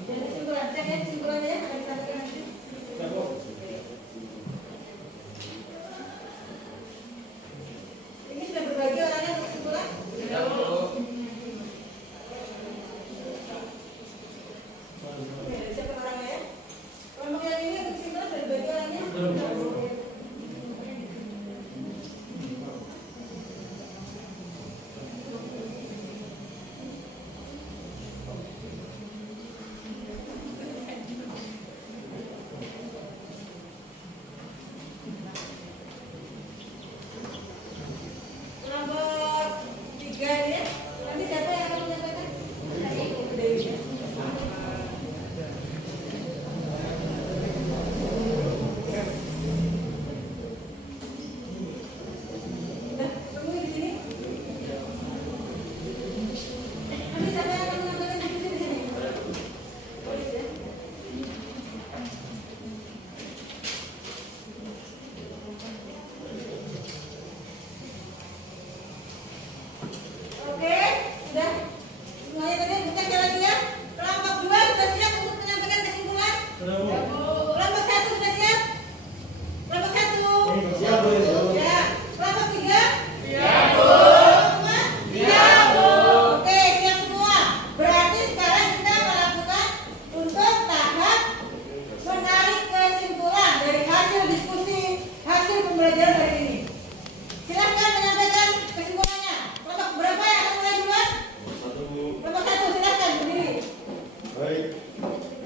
Dan kesimpulan, cek ya kesimpulannya ya, akan disampaikan nanti. Ini sudah berbagi orangnya untuk kesimpulan? Oke, siapa orangnya ya? Kelompok yang ini untuk kesimpulan sudah berbagi orangnya? Kelompok 3 ini ya. Nanti siapa yang akan menyampaikan? Dewi ya. Udah ketemu di sini? Nanti siapa yang akan menyampaikan diskusi di sini? Polis ya. Oke, sudah semuanya tadi kita cek lagi ya. Kelompok 2 sudah siap untuk menyampaikan kesimpulan? Kelompok 1 sudah siap? Kelompok 1? Siap, Bu. Ya. Kelompok 3? Siap, Bu. Kelompok 4? Siap, Bu. Oke, siap semua. Berarti sekarang kita melakukan untuk tahap menarik kesimpulan dari hasil diskusi, hasil pembelajaran hari ini. Silahkan menyampaikan kesimpulannya. Kelompok berapa yang akan mulai duluan? Kelompok 1, silahkan berdiri. Baik,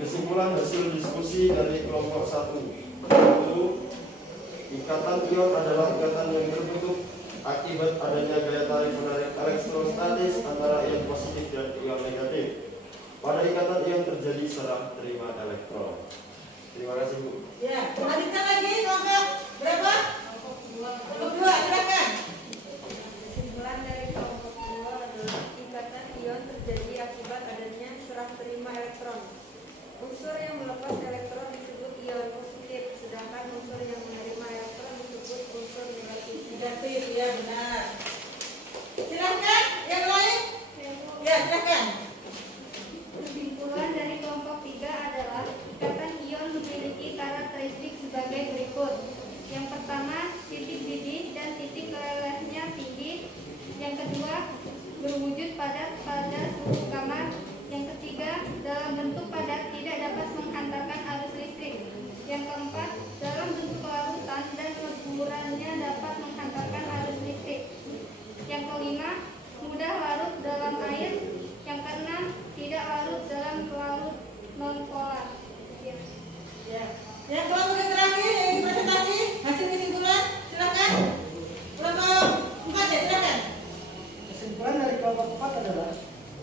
kesimpulan hasil diskusi dari kelompok 1 yaitu ikatan ion adalah ikatan yang terbentuk akibat adanya gaya tarik menarik elektrostatis antara ion positif dan ion negatif. Pada ikatan ion terjadi serah terima elektron. Terima kasih, Bu. Ya, lanjutkan lagi kelompok berapa? Kelompok 2, silahkan. Kesimpulan dari kelompok 2 adalah ikatan ion terjadi akibat adanya serah terima elektron. Unsur yang melepas elektron disebut ion positif, sedangkan unsur yang menerima elektron disebut unsur negatif. Negatif, ya benar. Silahkan, yang lain? Ya, silahkan. Kesimpulan dari kelompok 3 adalah ikatan ion memiliki karakteristik sebagai berikut. Yang pertama, titik didih dan titik kelelehnya tinggi. Yang kedua, berwujud padat pada seluruh kamar. Yang ketiga, dalam bentuk padat tidak dapat menghantarkan arus listrik. Yang keempat, dalam bentuk larutan dan leburannya dapat menghantarkan arus listrik. Yang kelima, mudah larut dalam air. Yang keenam, tidak larut dalam larut non-polar. Ya. Yang kelompok yang terakhir yang presentasi hasil kesimpulan, silahkan. Kelompok 4 ya, silahkan. Kesimpulan dari kelompok 4 adalah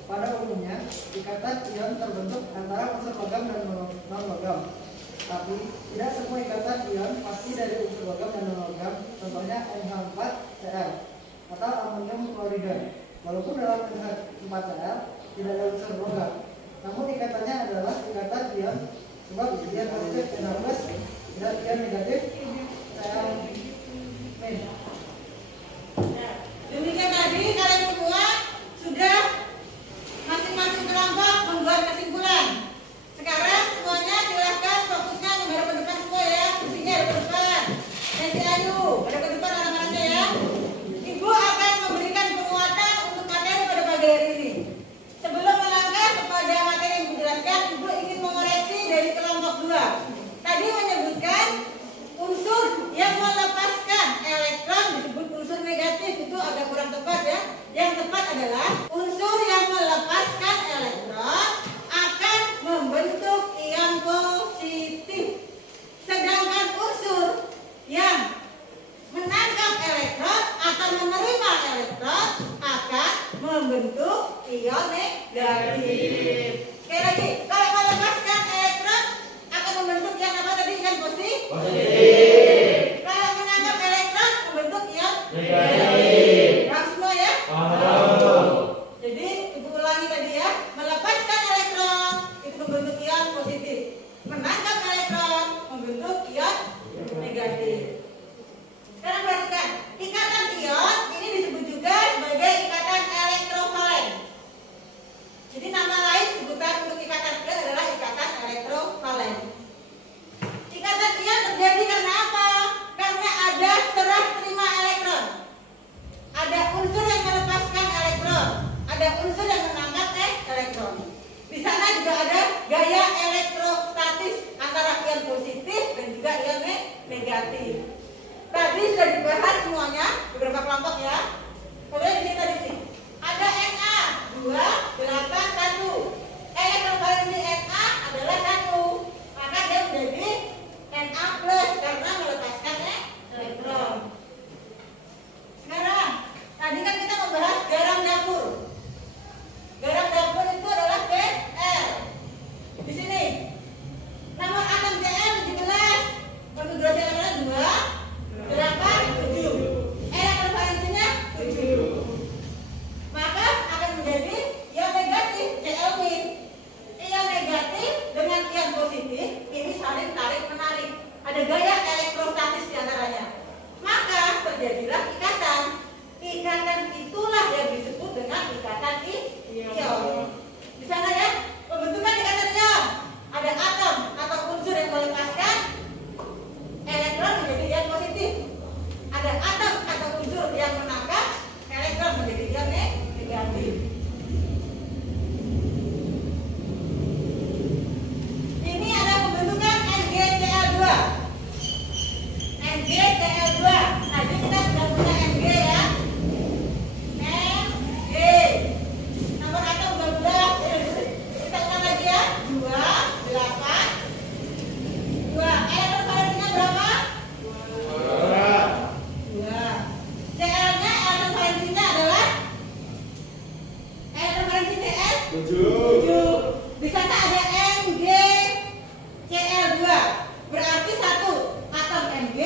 pada umumnya ikatan ion terbentuk antara unsur logam dan non-logam. Tapi tidak semua ikatan ion pasti dari unsur logam dan non-logam. Contohnya NH4Cl atau amonium klorida. Walaupun dalam NH4Cl tidak ada unsur logam. Namun ikatannya adalah ikatan ion, sebab ion positif Na+ dan ion negatif Cl-. Demikian tadi kalian semua sudah masing-masing kelompok membuat kesimpulan. Sekarang semuanya silahkan fokusnya menghadap ke depan semua ya. Kursinya ada ke depan. Nanti Ayu ada ke depan anak-anaknya ya. Ibu akan memberikan penguatan untuk materi pada pagi hari ini. Sebelum melangkah kepada materi yang dijelaskan, Ibu ingin mengoreksi dari kelompok 2. Tadi menyebutkan unsur yang melepaskan elektron disebut unsur negatif, itu agak kurang tepat ya. Yang tepat adalah unsur yang melepaskan elektron akan membentuk ion positif. Sedangkan unsur yang menangkap elektron akan menerima elektron akan membentuk ion negatif. Sekali lagi, kalau melepaskan elektron akan membentuk ion apa tadi? Ion positif. Kalau menangkap elektron membentuk ion negatif. Paham semua ya? Jadi ibu ulangi tadi ya, melepaskan elektron itu membentuk ion positif, menangkap elektron membentuk ion negatif. Sekarang perhatikan, ikatan ion ini disebut juga sebagai ikatan elektrovalen. Jadi nama lain sebutan untuk ikatan ion adalah ikatan elektrovalen. Ikatan ion terjadi karena apa? Karena ada serah terima elektron. Ada unsur yang melepaskan elektron, ada unsur yang menangkap elektron. Di sana juga ada gaya elektrostatis antara ion positif dan juga ion negatif. Tadi sudah dibahas semuanya beberapa kelompok ya. Kemudian di sini tadi ada Na281. Elektron valensi Na adalah 1, maka dia menjadi Na+ karena melepaskan elektron. Sekarang, tadi kan kita membahas garam dapur. Garam dapur itu adalah Cl. Di sini, nomor atom Cl 17, konfigurasi elektronnya 2, 8, 7. Elektron valensinya 7. Maka akan menjadi ion negatif Cl-. Ion negatif dengan ion positif ini saling tarik-menarik. Ada gaya elektrostatis di antaranya. Maka terjadilah ikatan. Ikatan itulah yang disebut dengan ikatan ion. Di sana ya, pembentukan ikatan ion. Ada atom atau unsur yang melepaskan elektron menjadi ion positif. Ada atom atau unsur yang menangkap elektron menjadi ion negatif. Ini ada pembentukan NgCl2. NgCl2. Tadi kita sudah punya Mg ya. Mg. Nomor atom 12. Kita ulang lagi ya. 2, 8, 2. Elektron valensinya berapa? 2. Cl-nya elektron valensinya adalah elektron valensi Cl 7. Di sana ada NgCl2. Berarti satu atom Mg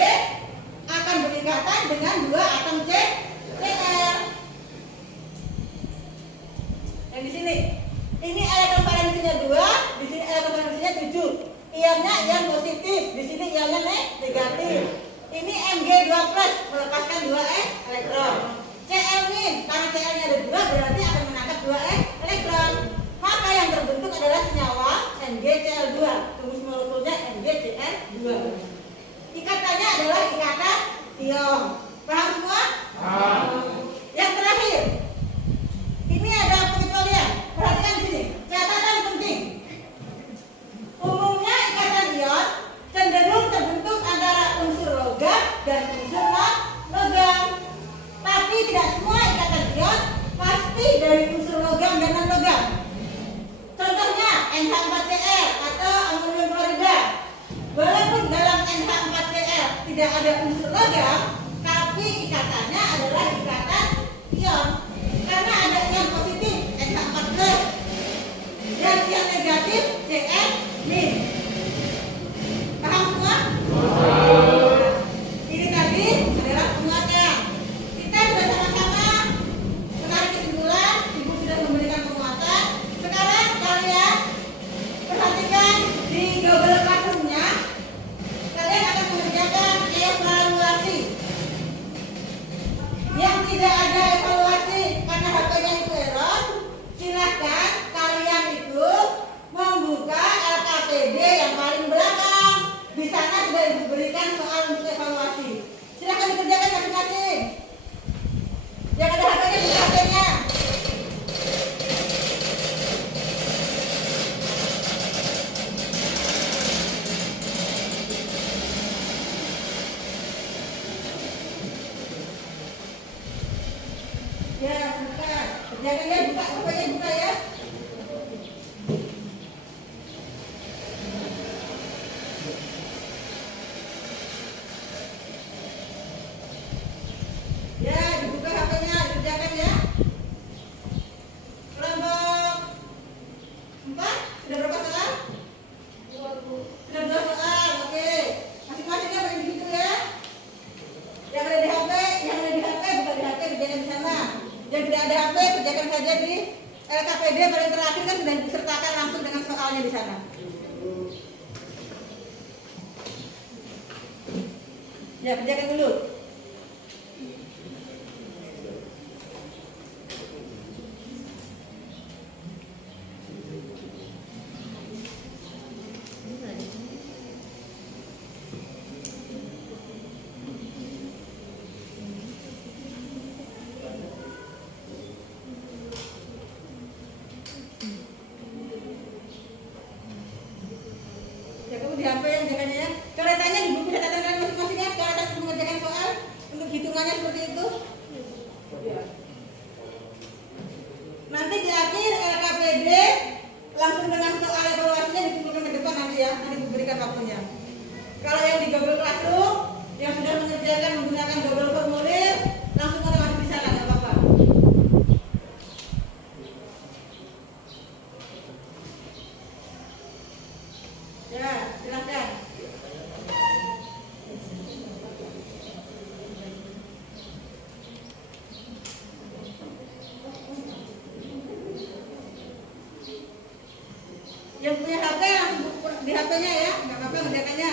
akan berikatan dengan 2 atom Cl. Yang di sini, ini elektron valensinya 2, di sini elektron valensinya 7. Ionnya ion positif, di sini ionnya negatif. Ini Mg2+ melepaskan 2 elektron. Cl min, karena Cl-nya ada 2 berarti akan menangkap 2 elektron. Maka yang terbentuk adalah senyawa NgCl2. Rumus molekulnya NgCl2. Ikatannya adalah ikatan ion. Paham semua? Yang terakhir, ini ada pengecualian. Perhatikan di sini. Catatan penting. Umumnya ikatan ion cenderung terbentuk antara unsur logam dan unsur non-logam. Tapi tidak semua ikatan ion pasti dari unsur logam dan non-logam. Contohnya NH4Cl atau amonium klorida. Walaupun dalam NH4Cl tidak ada unsur logam, tapi ikatannya adalah ikatan ion. Karena ada ion positif NH4+ dan ion negatif Cl-. Paham semua? Ini tadi adalah penguatan. Kita sudah sama-sama menarik kesimpulan. Ibu sudah memberikan penguatan. yang paling terakhir kan sudah disertakan langsung dengan soalnya di sana. Ya, kerjakan dulu. Ya, kamu di HP yang jalannya ya. Coretannya di buku catatan kalian masing-masing ya. Kalau atas mengerjakan soal untuk hitungannya seperti itu. Ya. Nanti di akhir LKPD langsung dengan soal evaluasinya dikumpulkan ke depan nanti ya. Nanti diberikan waktunya. Kalau yang di Google Classroom yang sudah mengerjakan menggunakan Google formulir langsung otomatis di sana, nggak apa-apa. Ya, silahkan. Yang punya HP langsung di HP-nya ya, nggak apa-apa ngerjakannya.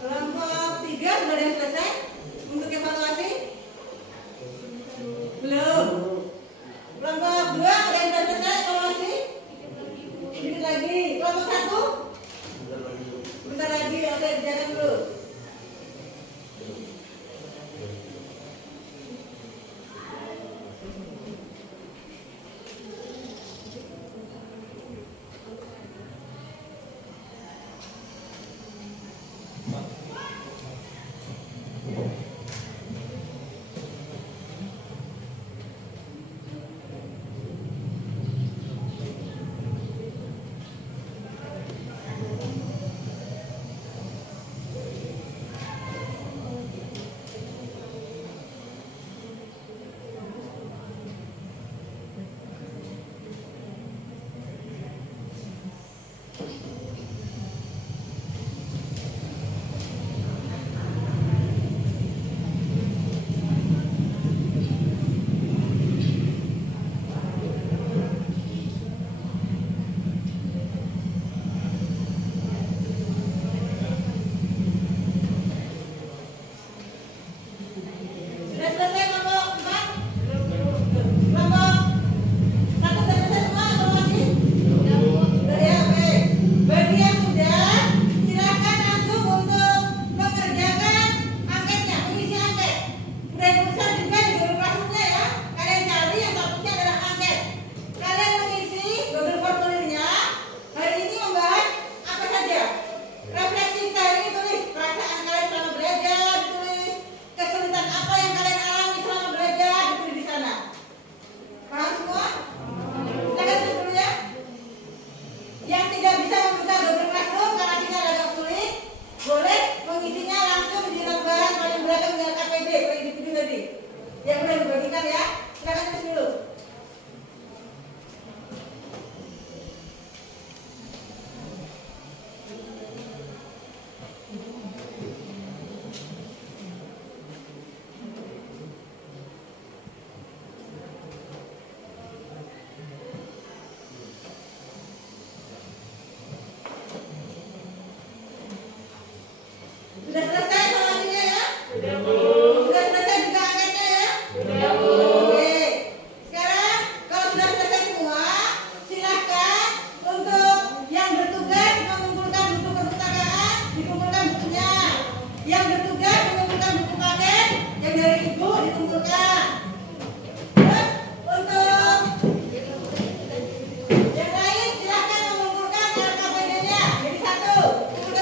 Kelompok 3 sudah ada yang selesai untuk evaluasi? Belum. Kelompok 2 ada yang sudah selesai evaluasi? Sedikit lagi. Kelompok 1? Bentar lagi, oke, kerjakan dulu. Sudah selesai kelompok 4? Kelompok 1 sudah selesai semua evaluasi? Sudah ya, oke. Bagi yang sudah, silakan langsung untuk mengerjakan angketnya, mengisi angket. Udah besar juga di Google Classroom-nya ya. Kalian cari yang topiknya adalah angket. Kalian mengisi Google formulirnya. Hari ini membahas apa saja? Refleksi kita ini tulis perasaan kalian selama belajar, ditulis kesulitan apa yang kalian alami selama belajar, ditulis di sana. Paham semua? Silakan tulis dulu ya. Yang tidak bisa membuka Google Classroom karena sinyal agak sulit, boleh mengisinya langsung di lembaran paling belakang dengan KPD, kayak di video tadi. Yang sudah dibagikan ya. Silakan tulis dulu. Sudah selesai evaluasinya ya? Sudah selesai juga angketnya ya? Oke. Sekarang kalau sudah selesai semua, silahkan untuk yang bertugas mengumpulkan buku perpustakaan, dikumpulkan bukunya. Yang bertugas mengumpulkan buku paket, yang dari ibu dikumpulkan. Terus untuk yang lain silahkan mengumpulkan LKPD-nya. Jadi 1, kumpulkan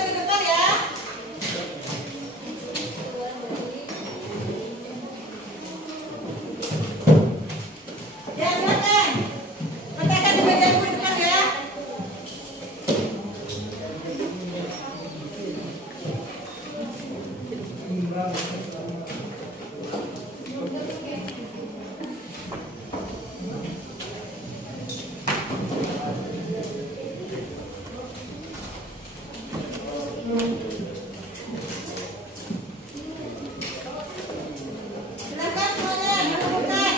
Silakan semuanya dikumpulkan.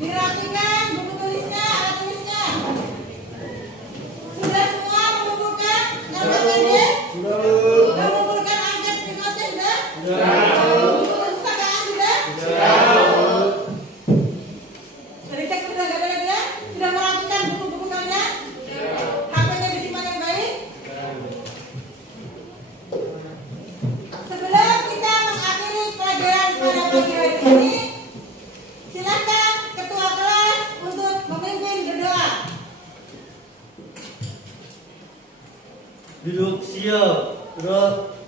Dirapikan buku tulisnya, alat tulisnya. Sudah semua mengumpulkan gambar pendek? Sudah. Mengumpulkan angket berikutnya sudah? Sudah. Perpustakaan sudah? Dari cek sudah nggak ada lagi ya? Sudah merapikan buku-buku kalian? HP-nya disimpan yang baik? Sebelum kita mengakhiri pelajaran pada pagi hari ini, silakan ketua kelas untuk memimpin berdoa. Duduk siap, gerak.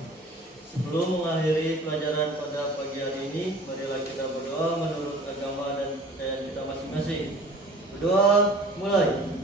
Sebelum mengakhiri pelajaran pada pagi hari ini, marilah kita berdoa menurut agama dan kepercayaan kita masing-masing. Berdoa mulai.